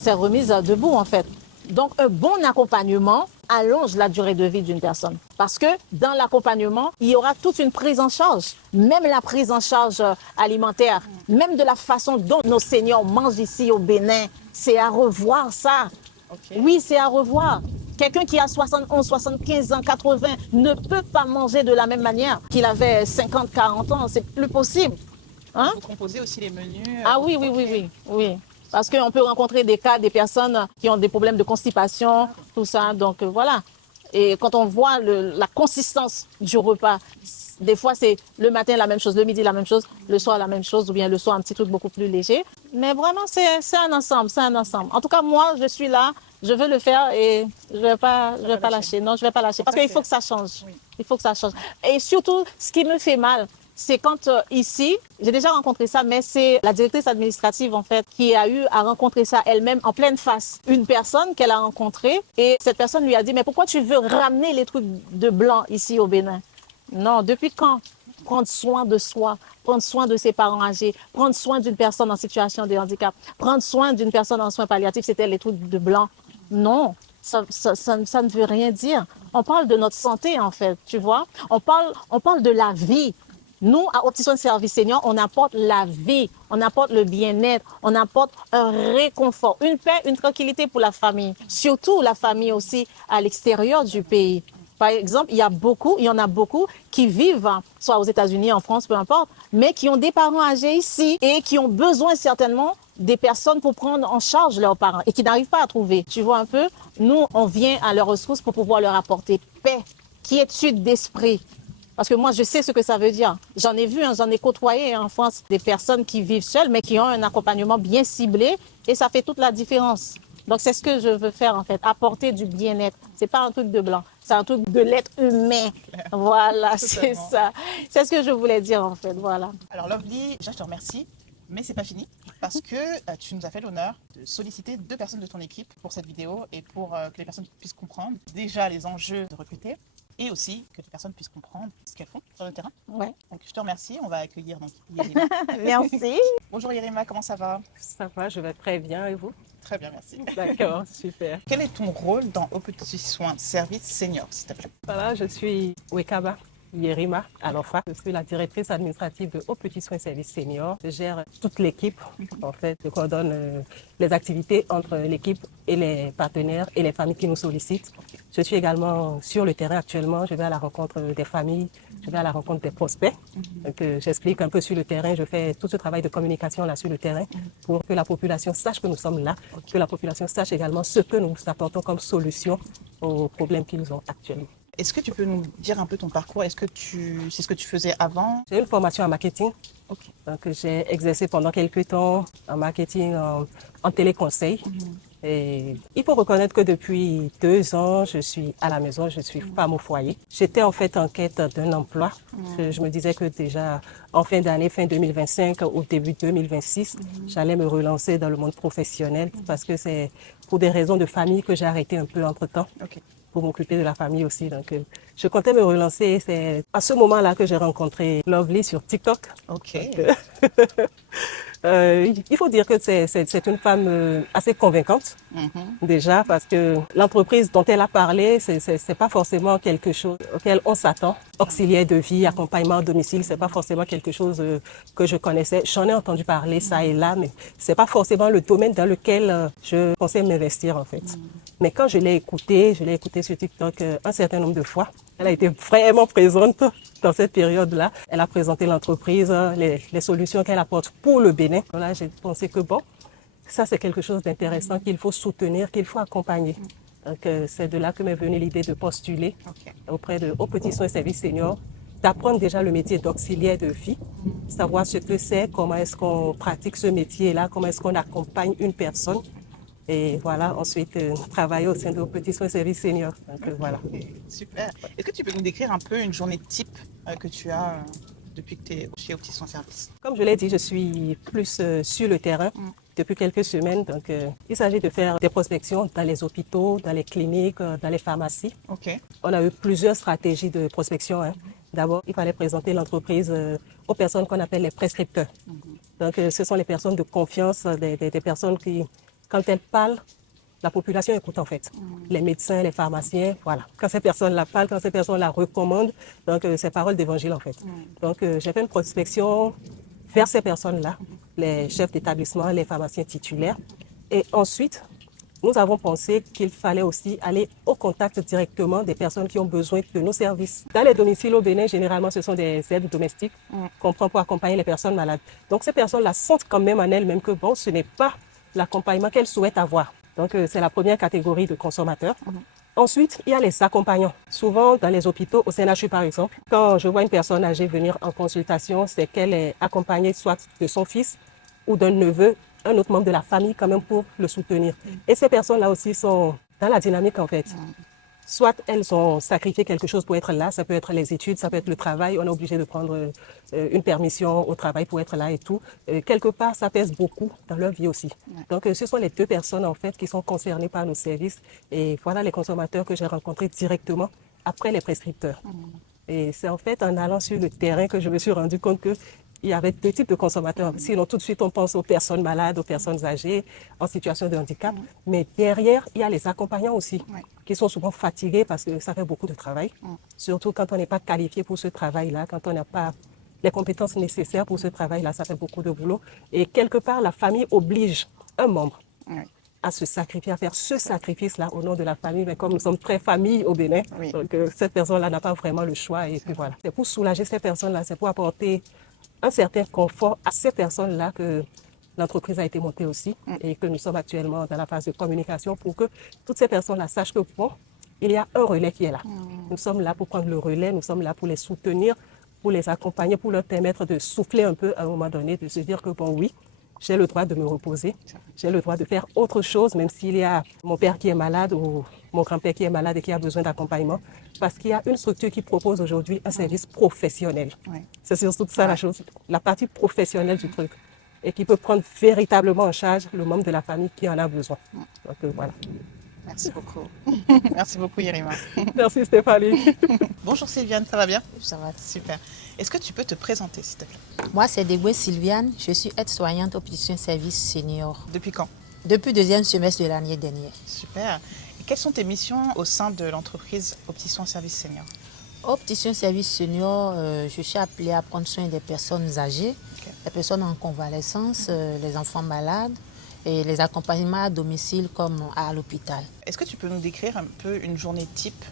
s'est remise debout en fait. Donc un bon accompagnement allonge la durée de vie d'une personne. Parce que dans l'accompagnement, il y aura toute une prise en charge. Même la prise en charge alimentaire, même de la façon dont nos seniors mangent ici au Bénin, c'est à revoir ça. Okay. Oui, c'est à revoir. Quelqu'un qui a 71, 75 ans, 80 ne peut pas manger de la même manière qu'il avait 50, 40 ans. C'est plus possible. Hein? Vous composez aussi les menus. Ah oui, oui, oui, oui, oui. Parce qu'on peut rencontrer des cas, des personnes qui ont des problèmes de constipation, tout ça. Donc voilà. Et quand on voit la consistance du repas, des fois c'est le matin la même chose, le midi la même chose, le soir la même chose, ou bien le soir un petit truc beaucoup plus léger. Mais vraiment c'est un ensemble, c'est un ensemble. En tout cas moi je suis là, je veux le faire et je vais pas lâcher. Non, je vais pas lâcher parce qu'il faut que ça change. Oui. Il faut que ça change. Et surtout, ce qui me fait mal, c'est quand ici, j'ai déjà rencontré ça, mais c'est la directrice administrative en fait qui a eu à rencontrer ça elle-même en pleine face. Une personne qu'elle a rencontrée et cette personne lui a dit mais pourquoi tu veux ramener les trucs de blanc ici au Bénin? Non, depuis quand? Prendre soin de soi, prendre soin de ses parents âgés, prendre soin d'une personne en situation de handicap, prendre soin d'une personne en soins palliatifs, c'était les trucs de blanc. Non, ça ne veut rien dire. On parle de notre santé en fait, tu vois. On parle de la vie. Nous, à Opticians Service Senior, on apporte la vie, on apporte le bien-être, on apporte un réconfort, une paix, une tranquillité pour la famille. Surtout la famille aussi à l'extérieur du pays. Par exemple, il y en a beaucoup qui vivent, soit aux États-Unis, en France, peu importe, mais qui ont des parents âgés ici et qui ont besoin certainement des personnes pour prendre en charge leurs parents et qui n'arrivent pas à trouver. Tu vois un peu, nous, on vient à leurs ressources pour pouvoir leur apporter paix, quiétude d'esprit. Parce que moi, je sais ce que ça veut dire. J'en ai vu, j'en ai côtoyé en France des personnes qui vivent seules, mais qui ont un accompagnement bien ciblé et ça fait toute la différence. Donc, c'est ce que je veux faire en fait, apporter du bien-être. C'est pas un truc de blanc, c'est un truc de l'être humain. Voilà, c'est ça. C'est ce que je voulais dire en fait, voilà. Alors Lovely, déjà je te remercie, mais c'est pas fini parce que tu nous as fait l'honneur de solliciter 2 personnes de ton équipe pour cette vidéo et pour que les personnes puissent comprendre déjà les enjeux de recruter et aussi que les personnes puissent comprendre ce qu'elles font sur le terrain. Ouais. Donc je te remercie, on va accueillir donc Yerima. Merci. Bonjour Yerima, comment ça va? Ça va, je vais très bien et vous? Très bien, merci. D'accord, super. Quel est ton rôle dans Aux Petits Soins Service Senior, s'il te plaît? Voilà, je suis Wekaba Yerima Alofa. Je suis la directrice administrative de Aux Petits Soins Service Senior. Je gère toute l'équipe. En fait, je coordonne les activités entre l'équipe et les partenaires et les familles qui nous sollicitent. Je suis également sur le terrain actuellement. Je vais à la rencontre des familles, je vais à la rencontre des prospects. Donc, j'explique un peu sur le terrain. Je fais tout ce travail de communication là sur le terrain pour que la population sache que nous sommes là, que la population sache également ce que nous apportons comme solution aux problèmes qu'ils ont actuellement. Est-ce que tu peux nous dire un peu ton parcours? Est-ce que c'est ce que tu faisais avant? J'ai une formation en marketing. Ok. Donc, j'ai exercé pendant quelques temps en marketing, en téléconseil. Et il faut reconnaître que depuis 2 ans, je suis à la maison, je suis femme au foyer. J'étais en fait en quête d'un emploi. Je me disais que déjà en fin d'année, fin 2025, au début 2026, j'allais me relancer dans le monde professionnel parce que c'est pour des raisons de famille que j'ai arrêté un peu entre-temps. Ok. Pour m'occuper de la famille aussi. Donc, je comptais me relancer. C'est à ce moment-là que j'ai rencontré Lovely sur TikTok. Ok. Il faut dire que c'est une femme assez convaincante, déjà, parce que l'entreprise dont elle a parlé, c'est pas forcément quelque chose auquel on s'attend. Auxiliaire de vie, accompagnement à domicile, c'est pas forcément quelque chose que je connaissais. J'en ai entendu parler ça et là, mais c'est pas forcément le domaine dans lequel je pensais m'investir, en fait. Mais quand je l'ai écoutée sur TikTok un certain nombre de fois. Elle a été vraiment présente dans cette période-là. Elle a présenté l'entreprise, les solutions qu'elle apporte pour le Bénin. Là, j'ai pensé que bon, ça c'est quelque chose d'intéressant qu'il faut soutenir, qu'il faut accompagner. Donc, c'est de là que m'est venue l'idée de postuler auprès de Aux Petits Soins Service Senior, d'apprendre déjà le métier d'auxiliaire de vie, savoir ce que c'est, comment est-ce qu'on pratique ce métier-là, comment est-ce qu'on accompagne une personne. Et voilà, ensuite, travailler au sein de Aux Petits Soins Service Senior. Donc, voilà. Super. Est-ce que tu peux nous décrire un peu une journée type que tu as depuis que tu es chez Aux Petits Soins Service? Comme je l'ai dit, je suis plus sur le terrain depuis quelques semaines. Donc, il s'agit de faire des prospections dans les hôpitaux, dans les cliniques, dans les pharmacies. Ok. On a eu plusieurs stratégies de prospection. D'abord, il fallait présenter l'entreprise aux personnes qu'on appelle les prescripteurs. Donc, ce sont les personnes de confiance, des personnes qui, quand elles parlent, la population écoute en fait. Les médecins, les pharmaciens, voilà. Quand ces personnes-là parlent, quand ces personnes la recommandent, donc c'est parole d'évangile en fait. Donc j'ai fait une prospection vers ces personnes-là, les chefs d'établissement, les pharmaciens titulaires. Et ensuite, nous avons pensé qu'il fallait aussi aller au contact directement des personnes qui ont besoin de nos services. Dans les domiciles au Bénin, généralement, ce sont des aides domestiques qu'on prend pour accompagner les personnes malades. Donc, ces personnes-là sentent quand même en elles-mêmes que bon, ce n'est pas l'accompagnement qu'elles souhaitent avoir. Donc, c'est la première catégorie de consommateurs. Ensuite, il y a les accompagnants. Souvent, dans les hôpitaux, au CNHU par exemple, quand je vois une personne âgée venir en consultation, c'est qu'elle est accompagnée soit de son fils ou d'un neveu, un autre membre de la famille quand même pour le soutenir. Et ces personnes-là aussi sont dans la dynamique en fait. Soit elles ont sacrifié quelque chose pour être là, ça peut être les études, ça peut être le travail, on est obligé de prendre une permission au travail pour être là et tout. Quelque part, ça pèse beaucoup dans leur vie aussi. Donc, ce sont les deux personnes en fait qui sont concernées par nos services et voilà les consommateurs que j'ai rencontrés directement après les prescripteurs. Et c'est en fait en allant sur le terrain que je me suis rendu compte que il y avait deux types de consommateurs. Sinon, tout de suite, on pense aux personnes malades, aux personnes âgées, en situation de handicap. Mais derrière, il y a les accompagnants aussi, qui sont souvent fatigués parce que ça fait beaucoup de travail. Surtout quand on n'est pas qualifié pour ce travail-là, quand on n'a pas les compétences nécessaires pour ce travail-là, ça fait beaucoup de boulot. Et quelque part, la famille oblige un membre à se sacrifier, à faire ce sacrifice-là au nom de la famille. Mais comme nous sommes très famille au Bénin, donc cette personne-là n'a pas vraiment le choix. Et puis voilà. C'est pour soulager ces personnes-là, c'est pour apporter un certain confort à ces personnes-là que l'entreprise a été montée aussi et que nous sommes actuellement dans la phase de communication pour que toutes ces personnes-là sachent que bon, il y a un relais qui est là. Nous sommes là pour prendre le relais, nous sommes là pour les soutenir, pour les accompagner, pour leur permettre de souffler un peu à un moment donné, de se dire que bon oui, j'ai le droit de me reposer, j'ai le droit de faire autre chose, même s'il y a mon père qui est malade ou mon grand-père qui est malade et qui a besoin d'accompagnement, parce qu'il y a une structure qui propose aujourd'hui un service professionnel. C'est surtout ça la chose, la partie professionnelle du truc, et qui peut prendre véritablement en charge le membre de la famille qui en a besoin. Donc voilà. Merci beaucoup. Merci beaucoup, Yerima. Merci Stéphanie. Bonjour Sylviane, ça va bien? Ça va. Super. Est-ce que tu peux te présenter, s'il te plaît? Moi, c'est Degwe Sylviane. Je suis aide-soignante au Opticien Service Senior. Depuis quand? Depuis le deuxième semestre de l'année dernière. Super. Et quelles sont tes missions au sein de l'entreprise Opticien Service Senior? Au Opticien Service Senior, je suis appelée à prendre soin des personnes âgées, les personnes en convalescence, les enfants malades et les accompagnements à domicile comme à l'hôpital. Est-ce que tu peux nous décrire un peu une journée type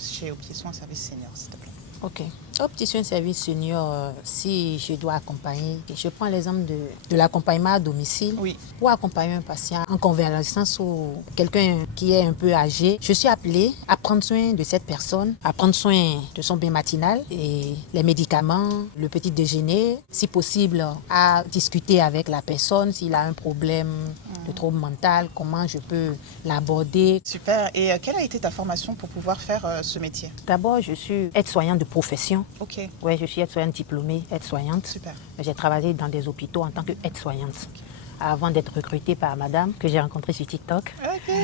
chez Opticien Service Senior, s'il te plaît? Ok. Opticien Service Senior, si je dois accompagner, je prends l'exemple de l'accompagnement à domicile. Oui. Pour accompagner un patient en convalescence ou quelqu'un qui est un peu âgé, je suis appelée à prendre soin de cette personne, à prendre soin de son bain matinal et les médicaments, le petit déjeuner, si possible, à discuter avec la personne s'il a un problème de trouble mental, comment je peux l'aborder. Super. Et quelle a été ta formation pour pouvoir faire ce métier? D'abord, je suis aide-soignante de profession. Ok. Oui, je suis aide-soignante diplômée, aide-soignante. Super. J'ai travaillé dans des hôpitaux en tant qu'aide-soignante avant d'être recrutée par madame que j'ai rencontrée sur TikTok. Ok.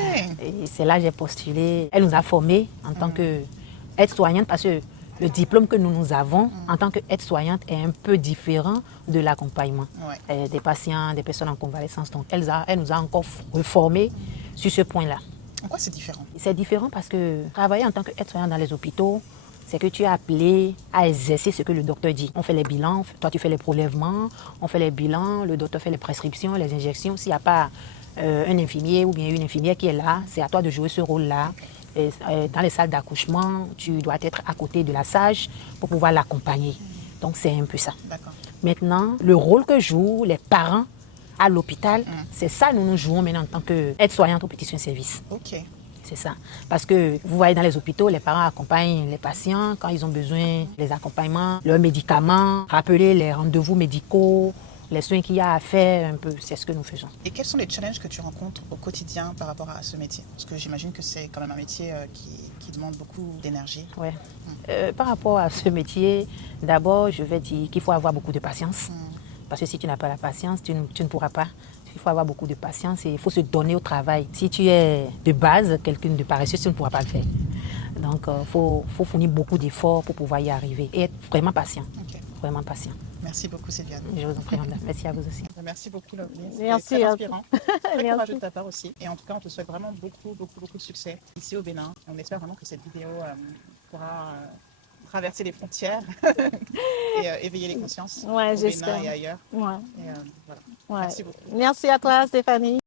Et c'est là que j'ai postulé. Elle nous a formés en tant qu'aide-soignante parce que le diplôme que nous avons en tant qu'aide-soignante est un peu différent de l'accompagnement des patients, des personnes en convalescence. Donc, elle nous a encore reformés sur ce point-là. En quoi c'est différent? C'est différent parce que travailler en tant qu'aide-soignante dans les hôpitaux, c'est que tu es appelé à exercer ce que le docteur dit. On fait les bilans, toi tu fais les prélèvements, on fait les bilans, le docteur fait les prescriptions, les injections. S'il n'y a pas un infirmier ou bien une infirmière qui est là, c'est à toi de jouer ce rôle-là. Et, dans les salles d'accouchement, tu dois être à côté de la sage pour pouvoir l'accompagner. Donc c'est un peu ça. Maintenant, le rôle que jouent les parents à l'hôpital, c'est ça que nous jouons maintenant en tant qu'aide-soignante au petit soin service. Ok. C'est ça. Parce que vous voyez dans les hôpitaux, les parents accompagnent les patients quand ils ont besoin des accompagnements, leurs médicaments, rappeler les rendez-vous médicaux, les soins qu'il y a à faire, un peu, c'est ce que nous faisons. Et quels sont les challenges que tu rencontres au quotidien par rapport à ce métier? Parce que j'imagine que c'est quand même un métier qui demande beaucoup d'énergie. Ouais. Par rapport à ce métier, d'abord, je vais dire qu'il faut avoir beaucoup de patience. Parce que si tu n'as pas la patience, tu ne pourras pas. Il faut avoir beaucoup de patience et il faut se donner au travail. Si tu es de base quelqu'un de paresseux, tu ne pourras pas le faire. Donc, il faut fournir beaucoup d'efforts pour pouvoir y arriver et être vraiment patient. Vraiment patient. Merci beaucoup, Sylviane. Je vous en prie, madame. Merci à vous aussi. Merci beaucoup, Lovely. Merci. C'était très inspirant. Très Merci. courageux de ta part aussi. Et en tout cas, on te souhaite vraiment beaucoup de succès ici au Bénin. On espère vraiment que cette vidéo pourra traverser les frontières et éveiller les consciences au Bénin et ailleurs. Et, voilà. Merci beaucoup. Merci à toi, Stéphanie.